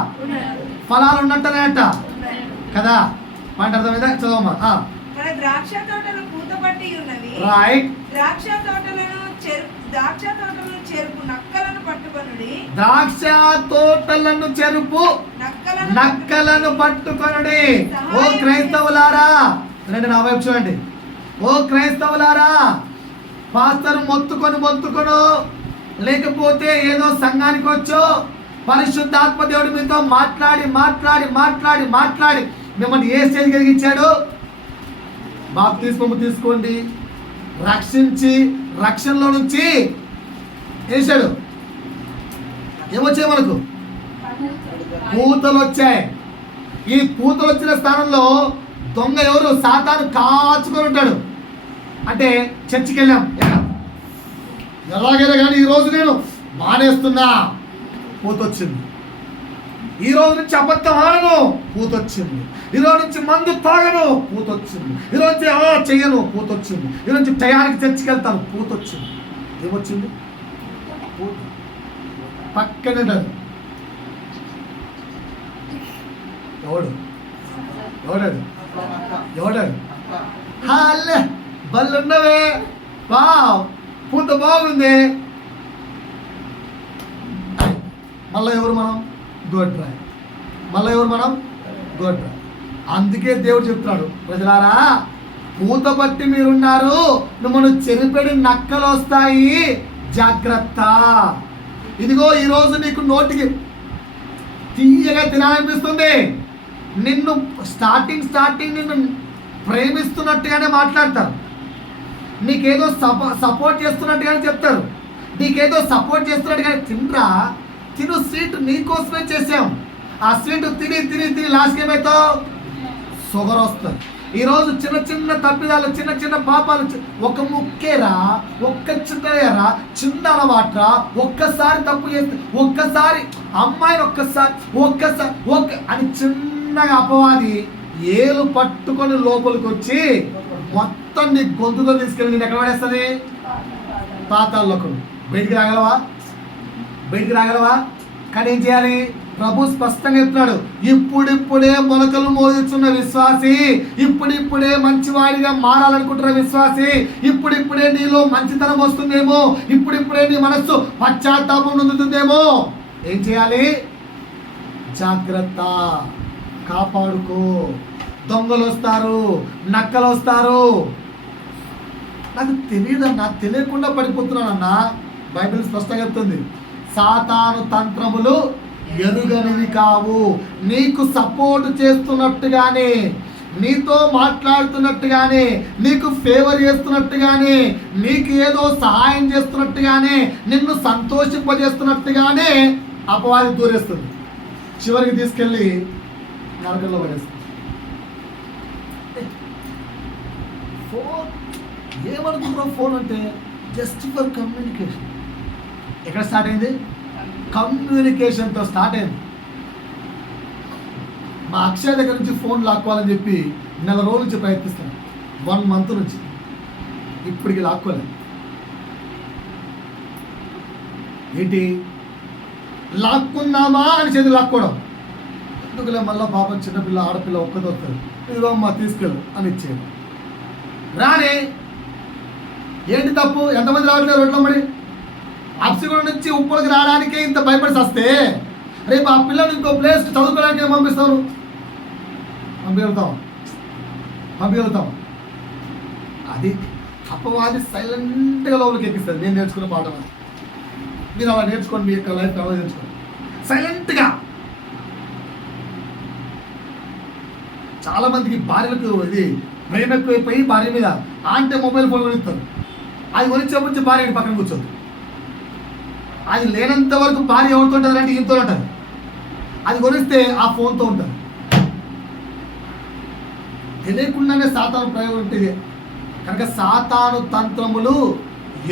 ఫలాలు ఉన్నట్ట లేనట్ట కదా. పంట అర్థమైందా? చదవమ్మా. మన ద్రాక్ష తోటలు పూత పట్టి ఉన్నవి. రైట్. ద్రాక్ష తోటలను చెరుపు నక్కలను పట్టుకొనుడి. ద్రాక్ష తోటలను చెరుపు నక్కలను పట్టుకొనుడి. ఓ క్రైస్తవులారా రండి నా వైపు చూడండి. ఓ క్రైస్తవులారా, పాస్టర్ మొత్తుకొను లేకపోతే ఏదో సంఘానికి వచ్చో పరిశుద్ధాత్మ దేవుడు మీతో మాట్లాడి మిమ్మల్ని ఏ స్టేజ్ కలిగించాడు? బాప్తిస్మము తీసుకోండి, రక్షించి రక్షణలో నుంచి వేసాడు. ఏమొచ్చాయి మనకు? పూతలు వచ్చాయి. ఈ పూతలు వచ్చిన స్థానంలో దొంగ ఎవరు? సాతాను కాచుకొని ఉంటాడు. అంటే చర్చికి వెళ్ళాం, ఎలాగైనా కానీ ఈరోజు నేను మానేస్తున్నా, పూతొచ్చింది. ఈ రోజు నుంచి అబద్ధం ఆడను, పూతొచ్చింది. ఈ రోజు నుంచి మందు తాగను, పూతొచ్చింది. ఈ రోజు నుంచి చెయ్యను, పూతొచ్చింది. ఈ రోజు నుంచి టయానికి చర్చికి వెళ్తాను, పూతొచ్చింది. ఏమొచ్చింది? పూత. పక్కనే ఎవడాడు? హాలే బల్లున్నవే, వావ్ పూత బాగుంది. మళ్ళీ ఎవరు మనం? గొడ్రాయి. అందుకే దేవుడు చెప్తున్నాడు, ప్రజలారా పూత పట్టి మీరున్నారు, మిమ్మల్ని చెరిపెడి నక్కలు వస్తాయి, జాగ్రత్త. ఇదిగో ఈరోజు నీకు నోటికి తీయగా తినాలనిపిస్తుంది. నిన్ను స్టార్టింగ్ నిన్ను ప్రేమిస్తున్నట్టుగానే మాట్లాడతారు, నీకేదో సపోర్ట్ చేస్తున్నట్టుగానే చెప్తారు, నీకేదో సపోర్ట్ చేస్తున్నట్టుగానే తిను స్వీట్ నీకోసమే చేసాం. ఆ స్వీట్ తిని లాస్ట్కి ఏమవుతావు? షుగర్ వస్తుంది. ఈరోజు చిన్న తప్పిదాలు, చిన్న పాపాలు, ఒక ముక్కేరా, ఒక్క చిన్నరా, చిన్న అలవాట్రా, ఒక్కసారి తప్పు చేస్తే, ఒక్కసారి అమ్మాయిని ఒక్కసారి అని చిన్నగా అపవాది ఏలు పట్టుకొని లోపలికి వచ్చి మొత్తం నీ గొంతుతో తీసుకెళ్ళి నేను ఎక్కడ పడేస్తుంది? పాతాల్లోకి. బయటికి రాగలవా? కానీ ఏం చేయాలి? ప్రభు స్పష్టంగా చెప్తున్నాడు, ఇప్పుడిప్పుడే మొలకలు మోయుచున్న విశ్వాసి, ఇప్పుడిప్పుడే మంచివాడిగా మారాలనుకుంటున్న విశ్వాసి, ఇప్పుడిప్పుడే నీలో మంచితనం వస్తుందేమో, ఇప్పుడిప్పుడే నీ మనస్సు పశ్చాత్తాపం నొందుతుందేమో. ఏం చేయాలి? జాగ్రత్త, కాపాడుకో. దొంగలు వస్తారు, నక్కలు వస్తారు. నాకు తెలియదన్నా, తెలియకుండా పడిపోతున్నానన్నా. బైబిల్ స్పష్టంగా చెప్తుంది, సాతాను తంత్రములు ఎరుగనివి కావు. నీకు సపోర్ట్ చేస్తున్నట్టుగానే, నీతో మాట్లాడుతున్నట్టుగానే, నీకు ఫేవర్ చేస్తున్నట్టుగానే, నీకు ఏదో సహాయం చేస్తున్నట్టుగానే, నిన్ను సంతోషింపజేస్తున్నట్టుగానే అపవాది దూరేస్తుంది. చివరికి తీసుకెళ్ళి నరకంలో పడేస్తుంది. ఫోన్ ఏమనుకుంటున్నావు? ఫోన్ అంటే జస్ట్ ఫర్ కమ్యూనికేషన్. ఎక్కడ స్టార్ట్ అయింది? కమ్యూనికేషన్తో స్టార్ట్ అయింది. మా అక్షయ్ దగ్గర నుంచి ఫోన్ లాక్కోవాలని చెప్పి నెల రోజుల నుంచి ప్రయత్నిస్తాను, 1 month నుంచి. ఇప్పటికి లాక్కోలేదు. ఏంటి? లాక్కుందామా అని చేతి లాక్కోవడం. ఎందుకులే మళ్ళీ పాపం చిన్నపిల్ల ఆడపిల్ల ఒక్కది వస్తుంది, ఇదిగో అమ్మ తీసుకెళ్ళు అని ఇచ్చేది. రాని ఏంటి తప్పు? ఎంతమంది రావట్లేదు రోడ్లో? మరి అప్సిగూడ నుంచి ఉప్పులకి రావడానికే ఇంత భయపడి వస్తే రేపు ఆ పిల్లలు ఇంకో ప్లేస్ చదువుకోవడానికి పంపిస్తారు? పంపించగలుగుతాం. అది అపవాది సైలెంట్గా లోపలికి ఎక్కిస్తుంది. నేను నేర్చుకున్న పాఠం అది. మీరు అలా నేర్చుకోండి, మీ యొక్క లైఫ్ అలా నేర్చుకోండి సైలెంట్గా. చాలా మందికి భార్యలకు ఇది ప్రేమ ఎక్కువైపోయి భార్య మీద అంటే మొబైల్ ఫోన్ కొనిస్తారు. అది కొనిచ్చే భార్య పక్కన కూర్చోదు. అది లేనంత వరకు భార్య ఎవరితో ఉంటుంది అంటే ఈయనతో ఉంటుంది. అది కొనిస్తే ఆ ఫోన్తో ఉంటుంది. తెలియకుండానే సాతాను ప్రయోగం ఉంటుంది. కనుక సాతాను తంత్రములు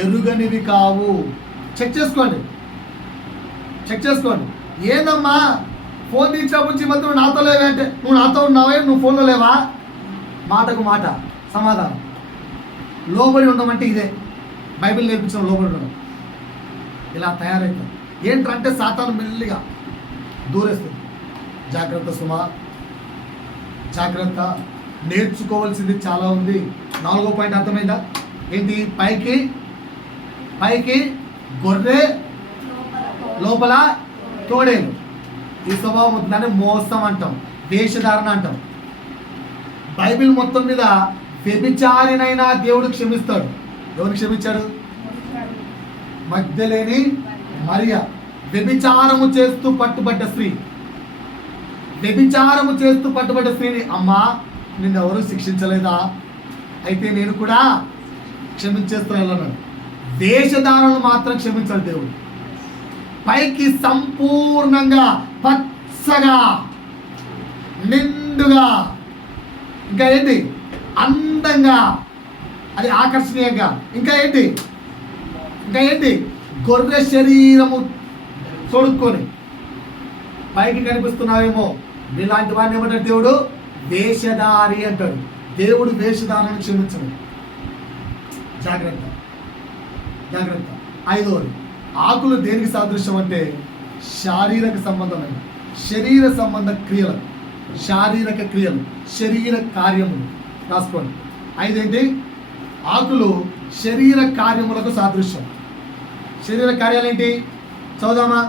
ఎరుగనివి కావు. చెక్ చేసుకోండి. చెక్ చేసుకోండి. ఏందమ్మా ఫోన్ తీసినప్పటి నుంచి మధ్య నాతో లేవే అంటే, నువ్వు నాతో ఉన్నావే, నువ్వు ఫోన్లో లేవా? మాటకు మాట సమాధానం. లోబడి ఉండమంటే ఇదే బైబిల్ నేర్పించిన లోబడి ఉండడం. ఇలా తయారైతాం. ఏంటంటే సాతాను మెల్లిగా దూరేస్తుంది. జాగ్రత్త సుమా, జాగ్రత్త. నేర్చుకోవాల్సింది చాలా ఉంది. 4వ పాయింట్ అర్థమైందా? ఏంటి? పైకి గొర్రె, లోపల తోడేలు. ఈ స్వభావం దాన్ని మోసం అంటాం, వేషధారణ అంటాం. బైబిల్ మొత్తం మీద వ్యభిచారినైనా దేవుడు క్షమిస్తాడు. ఎవరు క్షమించాడు? మగ్దలేని మరియ, వ్యభిచారము చేస్తూ పట్టుబడ్డ స్త్రీ. వ్యభిచారము చేస్తూ పట్టుబడ్డ స్త్రీని, అమ్మా నిన్నెవరు శిక్షించలేదా? అయితే నేను కూడా క్షమించేస్తున్నాను. వేషధారణలు మాత్రం క్షమించాలి దేవుడు. పైకి సంపూర్ణంగా పచ్చగా నిండుగా, ఇంకా ఏంటి? అందంగా, అది ఆకర్షణీయంగా, ఇంకా ఏంటి? గొర్రె శరీరము తొడుక్కొని పైకి కనిపిస్తున్నావేమో. ఇలాంటి వాడిని ఏమంటాడు దేవుడు? వేషధారి అంటాడు. దేవుడు వేషధారణ క్షమించడు. జాగ్రత్త. 5వది, ఆకులు దేనికి సాదృశ్యం అంటే శారీరక సంబంధమైన శరీర సంబంధ క్రియలు, శారీరక క్రియలు, శరీర కార్యములు. రాసుకోండి. 5 ఏంటి? ఆకులు శరీర కార్యములకు సాదృశ్యం. శరీర కార్యాలు ఏంటి? చదువుదామా?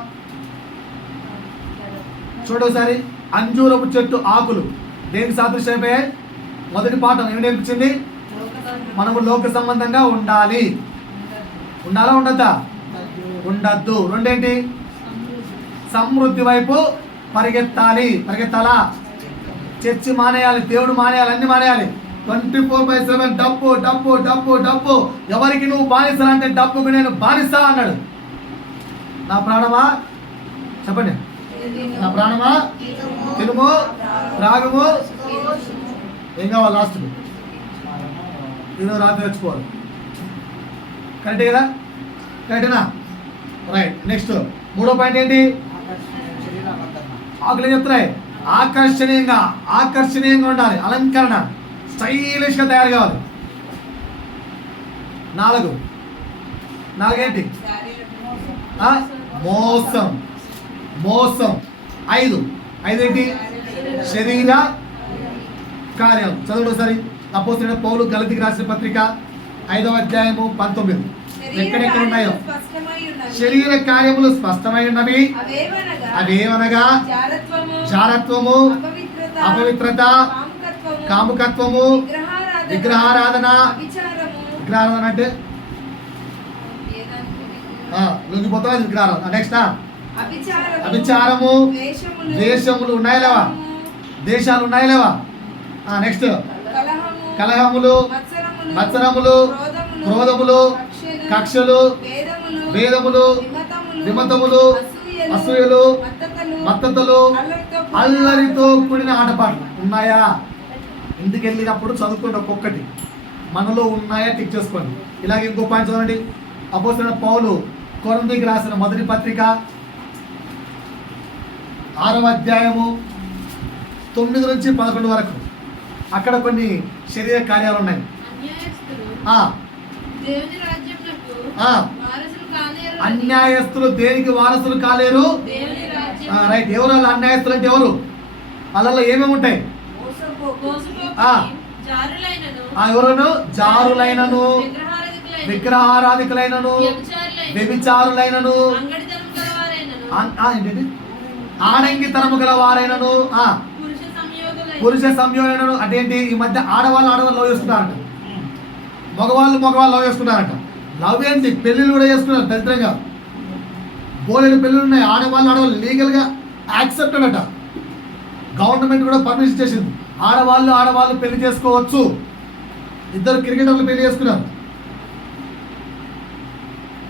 చూడోసారి. అంజూరపు చెట్టు ఆకులు దేనికి సాదృశ్యం అయిపోయాయి? మొదటి పాఠం ఏమి నేర్పించింది? మనము లోక సంబంధంగా ఉండాలి. ఉండాలా ఉండద్దా? ఉండద్దు. రెండేంటి? సమృద్ధి వైపు పరిగెత్తాలా? చర్చి మానేయాలి, దేవుడు మానేయాలి, అన్ని మానేయాలి. 24/7 డబ్బు. ఎవరికి నువ్వు బానిసలంటే డబ్బుకు నేను బానిస అన్నాడు. నా ప్రాణమా చెప్పండి, నా ప్రాణమా తినుము త్రాగుము, ఏం కావాలి లాస్ట్కు? ఈరోజు రాత్రి తెచ్చుకోవాలి. కరెక్టే కదా? కరెక్టేనా? రైట్. నెక్స్ట్ 3వ పాయింట్ ఏంటి? ఆకులు ఏం చెప్తున్నాయి? ఆకర్షణీయంగా ఉండాలి, అలంకరణ, స్టైలిష్గా తయారు కావాలి. 4 ఏంటి? మోసం. 5 ఏంటి? శరీర కార్యం. చదువు ఒకసారి. అపోస్తలుడైన పౌలు గలతీయులకు రాసిన పత్రిక 5వ అధ్యాయము 19. ఎక్కడెక్కడ ఉన్నాయో శరీర కార్యములు స్పష్టమై ఉన్నవి. అవేవనగా జారత్వము, అపవిత్రత, కాముకత్వము, విగ్రహారాధన అంటే లొంగిపోతా విగ్రహారాధన. నెక్స్ట్ అభిచారము, దేశములు ఉన్నాయా లేవా? దేశాలు ఉన్నాయా లేవా? నెక్స్ట్ కలహములు, మత్సరములు, క్రోధములు, కక్షలు, వేదములు, విమతములు, అసూయలు, మత్తతలు, అల్లరితో కూడిన ఆటపాటలు ఉన్నాయా? ఇంటికి వెళ్ళినప్పుడు చదువుకోండి, ఒక్కొక్కటి మనలో ఉన్నాయా టిక్ చేసుకోండి. ఇలాగే ఇంకో పాయింట్ చదవండి. అపోస్తలుడైన పౌలు కొరింథీయులకు రాసిన మొదటి పత్రిక 6వ అధ్యాయము 9 నుంచి 11 వరకు. అక్కడ కొన్ని శరీర కార్యాలు ఉన్నాయి. అన్యాయస్తులు దేనికి వారసులు కాలేరు? రైట్. ఎవరు వాళ్ళు అన్యాయస్తులు అంటే ఎవరు? వాళ్ళలో ఏమేమి ఉంటాయి? ఎవరు? జారులైనను, విగ్రహారాధికులైనను, వ్యభిచారులైనను, ఏంటండి ఆడంగితనము గల వారైనను, పురుష సంయోగైనను. అంటే ఏంటి? ఈ మధ్య ఆడవాళ్ళు లవ్ చేసుకుంటారంట, మగవాళ్ళు లవ్ చేసుకుంటారంట. లవ్ ఏంటి? పెళ్ళిళ్ళు కూడా చేసుకున్నారు దరిద్రంగా. బోలెడు పెళ్ళిళ్ళు ఉన్నాయి. ఆడవాళ్ళు లీగల్గా యాక్సెప్టెడ్ అట. గవర్నమెంట్ కూడా పర్మిషన్ చేసింది. ఆడవాళ్ళు పెళ్లి చేసుకోవచ్చు. 2 క్రికెటర్లు పెళ్లి చేసుకున్నారు.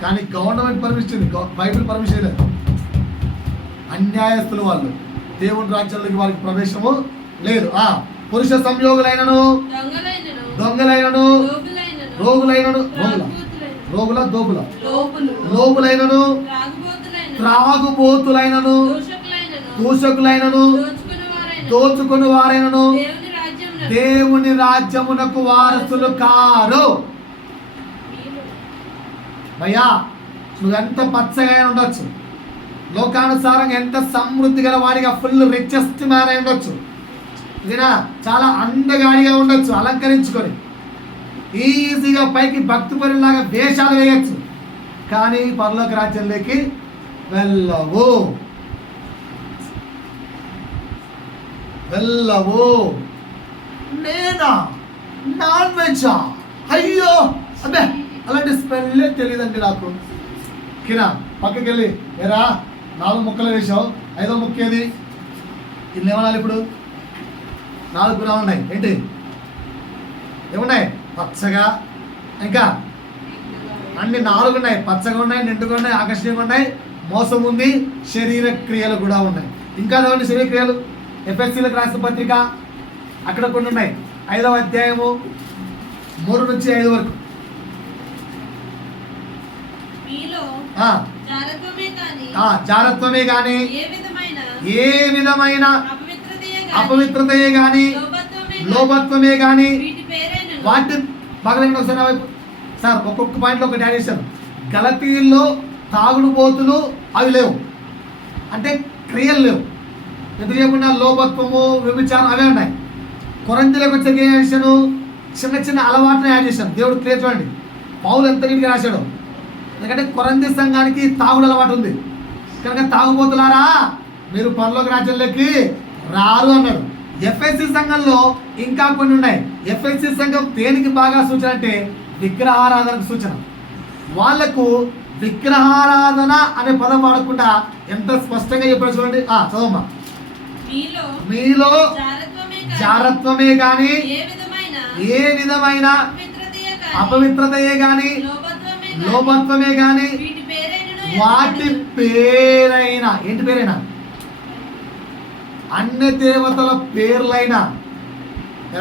కానీ గవర్నమెంట్ పర్మిషన్ ఇచ్చింది, బైబిల్ పర్మిషన్ లేదు. అన్యాయస్తులు వాళ్ళు, దేవుని రాజ్యాలకి వాళ్ళకి ప్రవేశము లేదు. పురుష సంయోగులైనను, దొంగలైనను, లోబులైనను, త్రాగుబోతులైనను దూషకులైనను దోచుకుని వారైనను దేవుని రాజ్యమునకు వారసులు కారు. భయ్యా, నువ్వెంత పచ్చగా ఉండొచ్చు, లోకానుసారంగా ఎంత సమృద్ధి గల వాడిగా, ఫుల్ రిచెస్ట్ మ్యాన్ అయి ఉండొచ్చు, ఇదినా చాలా అందగాడిగా ఉండొచ్చు, అలంకరించుకొని ఈజీగా పైకి భక్తి పరులాగా వేషాలు వేయచ్చు, కానీ పరలోక రాజ్యంలోకి వెళ్ళవు. నేనా నాన్ వెజ్జా? అయ్యో అబ్బే, అలాంటి స్మెల్లే తెలియదండి నాకు. కిరా పక్కకి వెళ్ళి, ఏరా 4 ముక్కలు వేసావు, 5వ ముక్క ఏది? ఇన్ని ఏమనాలి ఇప్పుడు? 4 గుణాలు ఉన్నాయి. ఏంటి ఏమున్నాయి? పచ్చగా, ఇంకా అన్ని 4 ఉన్నాయి. పచ్చగా ఉన్నాయి, నిండుగా ఉన్నాయి, ఆకర్షణీయంగా ఉన్నాయి, మోసం ఉంది, శరీర క్రియలు కూడా ఉన్నాయి. ఇంకా ఏమండి శరీర క్రియలు? ఎఫ్ఎస్సీలకు రాసిన పత్రిక అక్కడ కొన్ని ఉన్నాయి. 5వ అధ్యాయము 3 నుంచి 5 వరకు. జారత్వమే గాని ఏ విధమైన అపవిత్రతయే గాని లోభత్వమే గాని వాటి పగలండి. ఒకసారి నా వైపు సార్, ఒక్కొక్క పాయింట్లో ఒకటి యాడ్ చేశాను. గలతీల్లో తాగుడు బోతులు అవి లేవు, అంటే క్రియలు లేవు. ఎందుకు చెప్పకుండా లోభత్వము, వ్యభిచారం అవే ఉన్నాయి. కొరింథీయులకు వచ్చే ఏం చేశాను? చిన్న చిన్న అలవాటును యాడ్ చేశాను. దేవుడు క్లియర్ చూడండి, పౌలు ఎంత నీట్గా రాశాడు. ఎందుకంటే కొరింథీ సంఘానికి తాగుడు అలవాటు ఉంది కనుక, తాగుబోతులారా మీరు పరలోక రాజ్యంలోకి రారు అన్నాడు. ఎఫ్ఎస్సి సంఘంలో ఇంకా కొన్ని ఉన్నాయి. ఎఫ్ఎస్సి సంఘం దేనికి బాగా సూచన అంటే విగ్రహారాధనకు సూచన. వాళ్లకు విగ్రహారాధన అనే పదం వాడకుండా ఎంత స్పష్టంగా చెప్పాడు చూడండి. చదవమ్మా. మీలో జారత్వమే గాని ఏ విధమైన అపవిత్రతయే గాని లోభత్వమే గాని వాటి పేరైనా, ఏంటి పేరైనా? అన్య దేవతల పేర్లైనా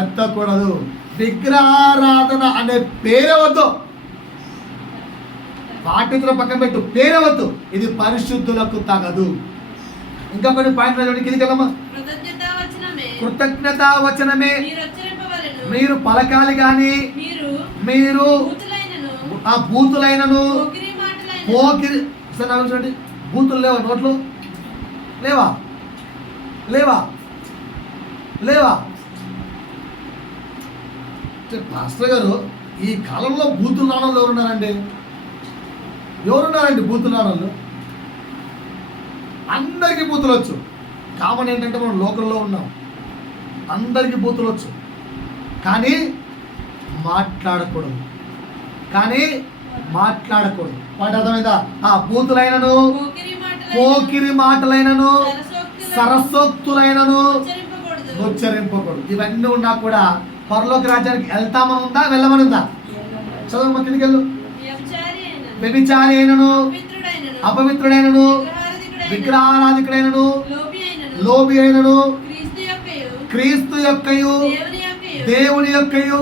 ఎత్తకూడదు. విగ్రహారాధన అనే పేరే వద్దు. వాటితో పక్కన పెట్టు, పేరే వద్దు. ఇది పరిశుద్ధులకు తగదు. ఇంకా కొన్ని పాయింట్లు కిందికి వెళ్ళమ్మా. కృతజ్ఞతా వచనమే మీరు పలకాలి గాని మీరు బూతులైనను పోకిరి. చూడండి, బూతులు లేవా? నోట్లు లేవా? లేవా? లేవా? పాస్టర్ గారు, ఈ కాలంలో బూతులు నాణాలు ఎవరున్నారండి? బూతులు నాణాలు? అందరికీ బూతులు వచ్చు. కామన్ ఏంటంటే మనం లోకల్లో ఉన్నాం, అందరికీ బూతులు వచ్చు, కానీ మాట్లాడకూడదు. వాటి అర్థమైందా? బూతులైనను, పోకిరి మాటలైనను, సరస్వక్తులైనను ఉచ్చరింపకూడదు. ఇవన్నీ ఉన్నా కూడా పరలోక రాజ్యానికి వెళ్తామని ఉందా, వెళ్ళమని ఉందా? చదువు కిందికి వెళ్ళు. వ్యభిచారి అయినను, అపవిత్రుడైనను, విగ్రహారాధికుడైనను, లోబి అయినను, క్రీస్తు యొక్కయు దేవుని యొక్కయు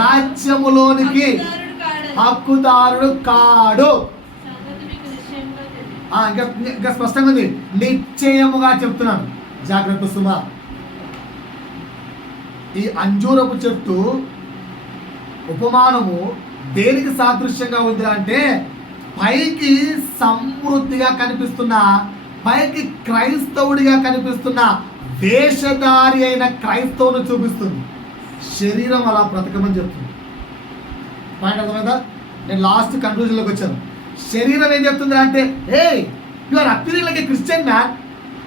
రాజ్యములోనికి హక్కుదారుడు కాడు. ఇంకా స్పష్టంగా ఉంది, నిశ్చయముగా చెప్తున్నాను, జాగ్రత్త సుమా. ఈ అంజూరపు చెట్టు ఉపమానము దేనికి సాదృశ్యంగా ఉంది అంటే, పైకి సమృద్ధిగా కనిపిస్తున్న, పైకి క్రైస్తవుడిగా కనిపిస్తున్న వేషధారి అయిన క్రైస్తవుని చూపిస్తుంది. శరీరం అలా బ్రతకమని చెప్తుంది. పాయింట్ అర్థమైందా? నేను లాస్ట్ కన్క్లూజన్లోకి వచ్చాను. శరీరం ఏం చెప్తుంది అంటే, you are appearing like a Christian man.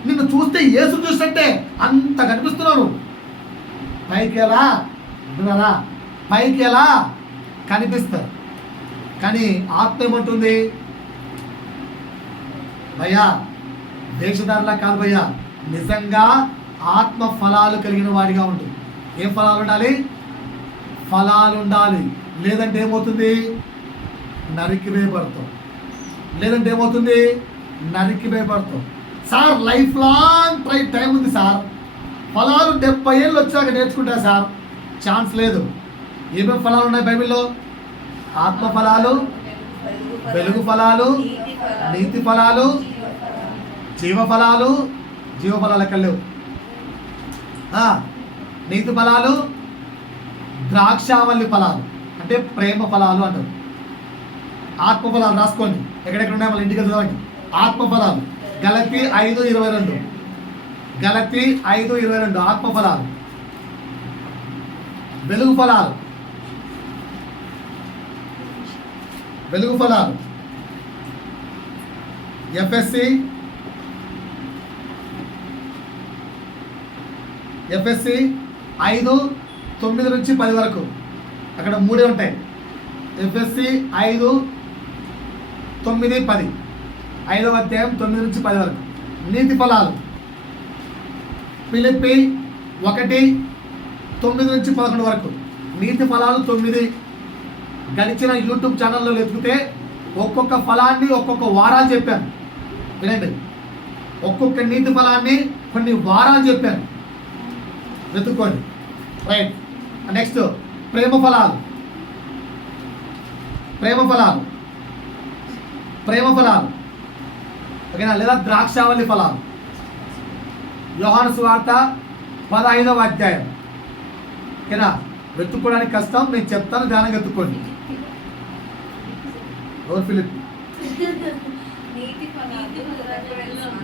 నిన్ను చూస్తే యేసు చూసినట్టే అంత కనిపిస్తున్నాను. పైకి ఎలా విన్నారా? పైకి ఎలా కనిపిస్తారు, కానీ ఆత్మ ఏమంటుంది? భయ్యా, వేషధారులా కాదు భయ్యా, నిజంగా ఆత్మ ఫలాలు కలిగిన వాడిగా ఉంటుంది. ఏం ఫలాలు ఉండాలి? ఫలాలు ఉండాలి. లేదంటే ఏమవుతుంది? నరికివేయబడతాం. సార్ లైఫ్ లాంగ్ టైం ఉంది సార్. ఫలాలు 70 ఏళ్ళు వచ్చాక నేర్చుకుంటా సార్. ఛాన్స్ లేదు. ఏమేమి ఫలాలు ఉన్నాయి బైబిల్లో? ఆత్మ ఫలాలు, వెలుగు ఫలాలు, నీతి ఫలాలు, జీవఫలాలు ఎక్కడ లేవు. నీతి ఫలాలు ద్రాక్షావల్లి ఫలాలు అంటే ప్రేమ ఫలాలు అంటారు. ఆత్మఫలాలు రాసుకోండి, ఎక్కడెక్కడ ఉన్నాయి మళ్ళీ ఇంటికి చదవండి. ఆత్మఫలాలు గలతీ 5:22, గలతీ 5:22 ఆత్మఫలాలు. వెలుగు ఫలాలు ఎఫ్ఎస్సి 5:9-10 వరకు, అక్కడ 3 ఉంటాయి. ఎఫ్ఎస్సి 5:9-10, 5వ అధ్యాయం 9-10 వరకు. నీతి ఫలాలు ఫిలిప్పీ 1:9-11 వరకు. నీతి ఫలాలు 9. గడిచిన యూట్యూబ్ ఛానల్లో వెతికితే ఒక్కొక్క ఫలాన్ని ఒక్కొక్క వారాలు చెప్పాను. వినండి, ఒక్కొక్క నీతి ఫలాన్ని కొన్ని వారాలు చెప్పాను, వెతుక్కోండి. రైట్. నెక్స్ట్ ప్రేమ ఫలాలు ఓకేనా, లేదా ద్రాక్షావళి ఫలాలు. యోహాను సువార్త 15వ అధ్యాయం. ఓకేనా, వెతుక్కోవడానికి కష్టం, నేను చెప్తాను, ధ్యానంగా వెతుక్కోండి. ఫిలిప్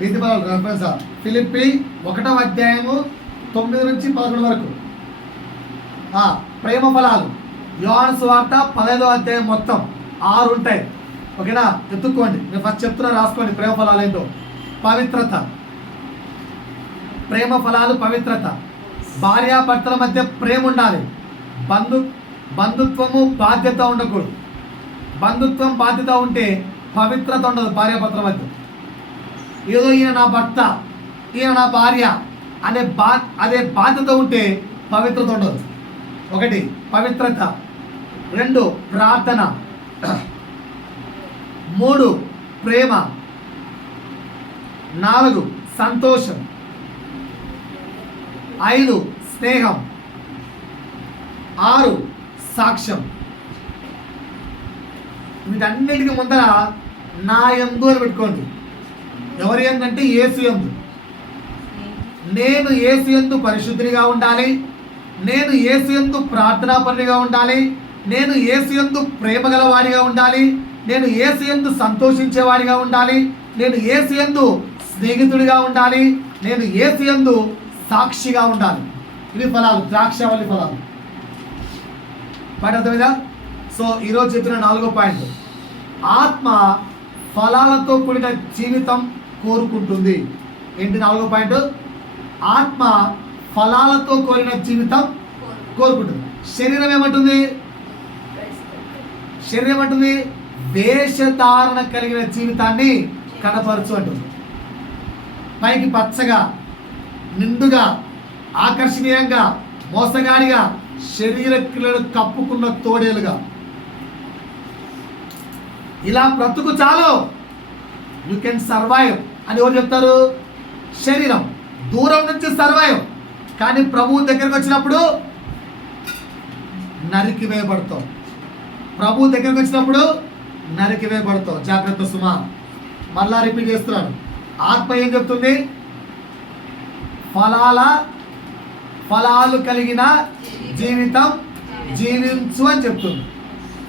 నీతి ఫలాలు రెఫరెన్స్ ఫిలిప్పీ 1వ అధ్యాయము 9-11 వరకు. ప్రేమ ఫలాలు యోహాను సువార్త 15వ అధ్యాయం మొత్తం 6 ఉంటాయి. ఓకేనా, ఎత్తుక్కోండి. నేను ఫస్ట్ చెప్తున్నా, రాసుకోండి. ప్రేమ ఫలాలు ఏంటో: పవిత్రత. ప్రేమ ఫలాలు పవిత్రత. భార్యాభర్తల మధ్య ప్రేమ ఉండాలి. బంధుత్వము బాధ్యత ఉండకూడదు. బంధుత్వం బాధ్యత ఉంటే పవిత్రత ఉండదు భార్యాభర్తల మధ్య. ఏదో ఈయన నా భర్త, ఈయన నా భార్య అదే బాధ్యత ఉంటే పవిత్రత ఉండదు. 1 పవిత్రత, 2 ప్రార్థన, 3 ప్రేమ, 4 సంతోషం, 5 స్నేహం, 6 సాక్ష్యం. వీటన్నిటికీ ముందర నా యందు అని పెట్టుకోండి. ఎవరి యందు అంటే యేసు యందు. నేను యేసు యందు పరిశుద్ధిగా ఉండాలి. నేను యేసు యందు ప్రార్థనాపరునిగా ఉండాలి. నేను యేసు యందు ప్రేమ గలవాడిగా ఉండాలి. నేను యేసు యందు సంతోషించేవాడిగా ఉండాలి. నేను యేసు యందు స్నేహితుడిగా ఉండాలి. నేను యేసు యందు సాక్షిగా ఉండాలి. ఇవి ఫలాలు, ద్రాక్షావళి ఫలాలు. పాయింట్ అర్థమైందా? సో ఈరోజు చెప్పిన 4వ పాయింట్, ఆత్మ ఫలాలతో కూడిన జీవితం కోరుకుంటుంది. ఏంటి 4వ పాయింట్? ఆత్మ ఫలాలతో కూడిన జీవితం కోరుకుంటుంది. శరీరం ఏమంటుంది? వేషధారణ కలిగిన జీవితాన్ని కనపరచు అంటుంది. పైకి పచ్చగా, నిండుగా, ఆకర్షణీయంగా, మోసగాడిగా, శరీర క్రియలను కప్పుకున్న తోడేలుగా, ఇలా బ్రతుకు చాలు, యూ కెన్ సర్వైవ్ అని ఎవరు చెప్తారు? శరీరం. దూరం నుంచి సర్వైవ్, కానీ ప్రభువు దగ్గరకు వచ్చినప్పుడు నరికివేయబడతాం. ప్రభువు దగ్గరకు వచ్చినప్పుడు నరికివేయబడతాం. జాగ్రత్త సుమా. మళ్ళా రిపీట్ చేస్తున్నాను. ఆత్మ ఏం చెప్తుంది? ఫలాలు కలిగిన జీవితం జీవించు అని చెప్తుంది.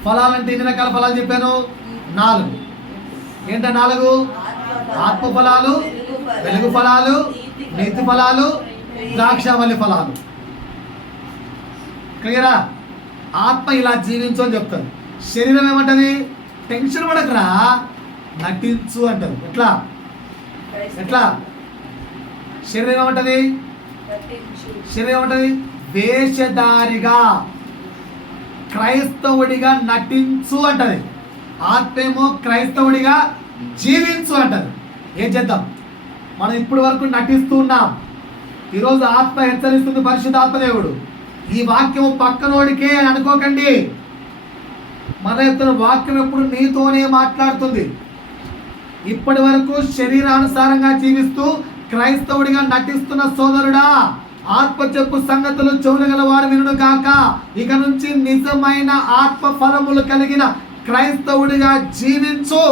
ఫలాలంటే ఎన్ని రకాల ఫలాలు చెప్పాను? 4. ఏంటో 4? ఆత్మ ఫలాలు, వెలుగు ఫలాలు, నీతి ఫలాలు, ద్రాక్షావళి ఫలాలు. క్లియరా? ఆత్మ ఇలా జీవించు అని చెప్తారు. శరీరం ఏమంటది? టెన్షన్ పడకరా, నటించు అంటారు. ఎట్లా శరీరం ఏమంటది? వేషధారిగా, క్రైస్తవుడిగా నటించు అంటది. ఆత్మేమో క్రైస్తవుడిగా జీవించు అంటది. ఏం చేద్దాం? మనం ఇప్పటి వరకు నటిస్తూ ఉన్నాం. ఈరోజు ఆత్మ హెచ్చరిస్తుంది, పరిశుద్ధాత్మదేవుడు. ఈ వాక్యం పక్కనోడికే అని అనుకోకండి. మన యొక్క వాక్యం ఎప్పుడు నీతోనే మాట్లాడుతుంది. ఇప్పటి వరకు శరీరానుసారంగా జీవిస్తూ క్రైస్తవుడిగా నటిస్తున్న సోదరుడా, ఆత్మ చెప్పు సంగతులు చెవులగల వారు వినుడు కాక, ఇక నుంచి నిజమైన ఆత్మ ఫలములు కలిగిన క్రైస్తవుడిగా జీవించు.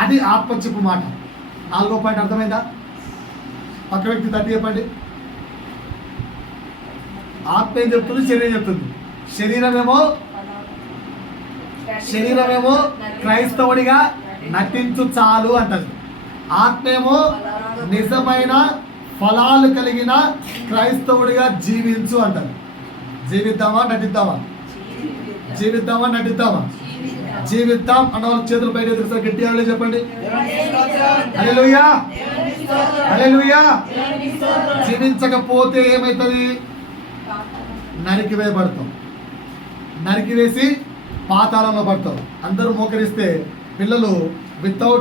అది ఆత్మ చెప్పు మాట. 4వ పాయింట్ అర్థమైందా? పక్క వ్యక్తి తట్టి చెప్పండి. ఆత్మ ఏం చెప్తుంది, శరీరం చెప్తుంది. శరీరమేమో క్రైస్తవుడిగా నటించు చాలు అంటది. ఆత్మేమో నిజమైన ఫలాలు కలిగిన క్రైస్తవుడిగా జీవించు అంటది. జీవిద్దామా నటిద్దామా? జీవిద్దామా నటిద్దామా? జీవిద్దాం అన్న వాళ్ళ చేతులు పైన ఎదురుసారి గట్టిగా చెప్పండి. హల్లెలూయా, హల్లెలూయా. జీవించకపోతే ఏమవుతుంది? నరికివేయబడతాం. నరికివేసి పాతాళంలో పడతాం. అందరూ మోకరిస్తే పిల్లలు వితౌట్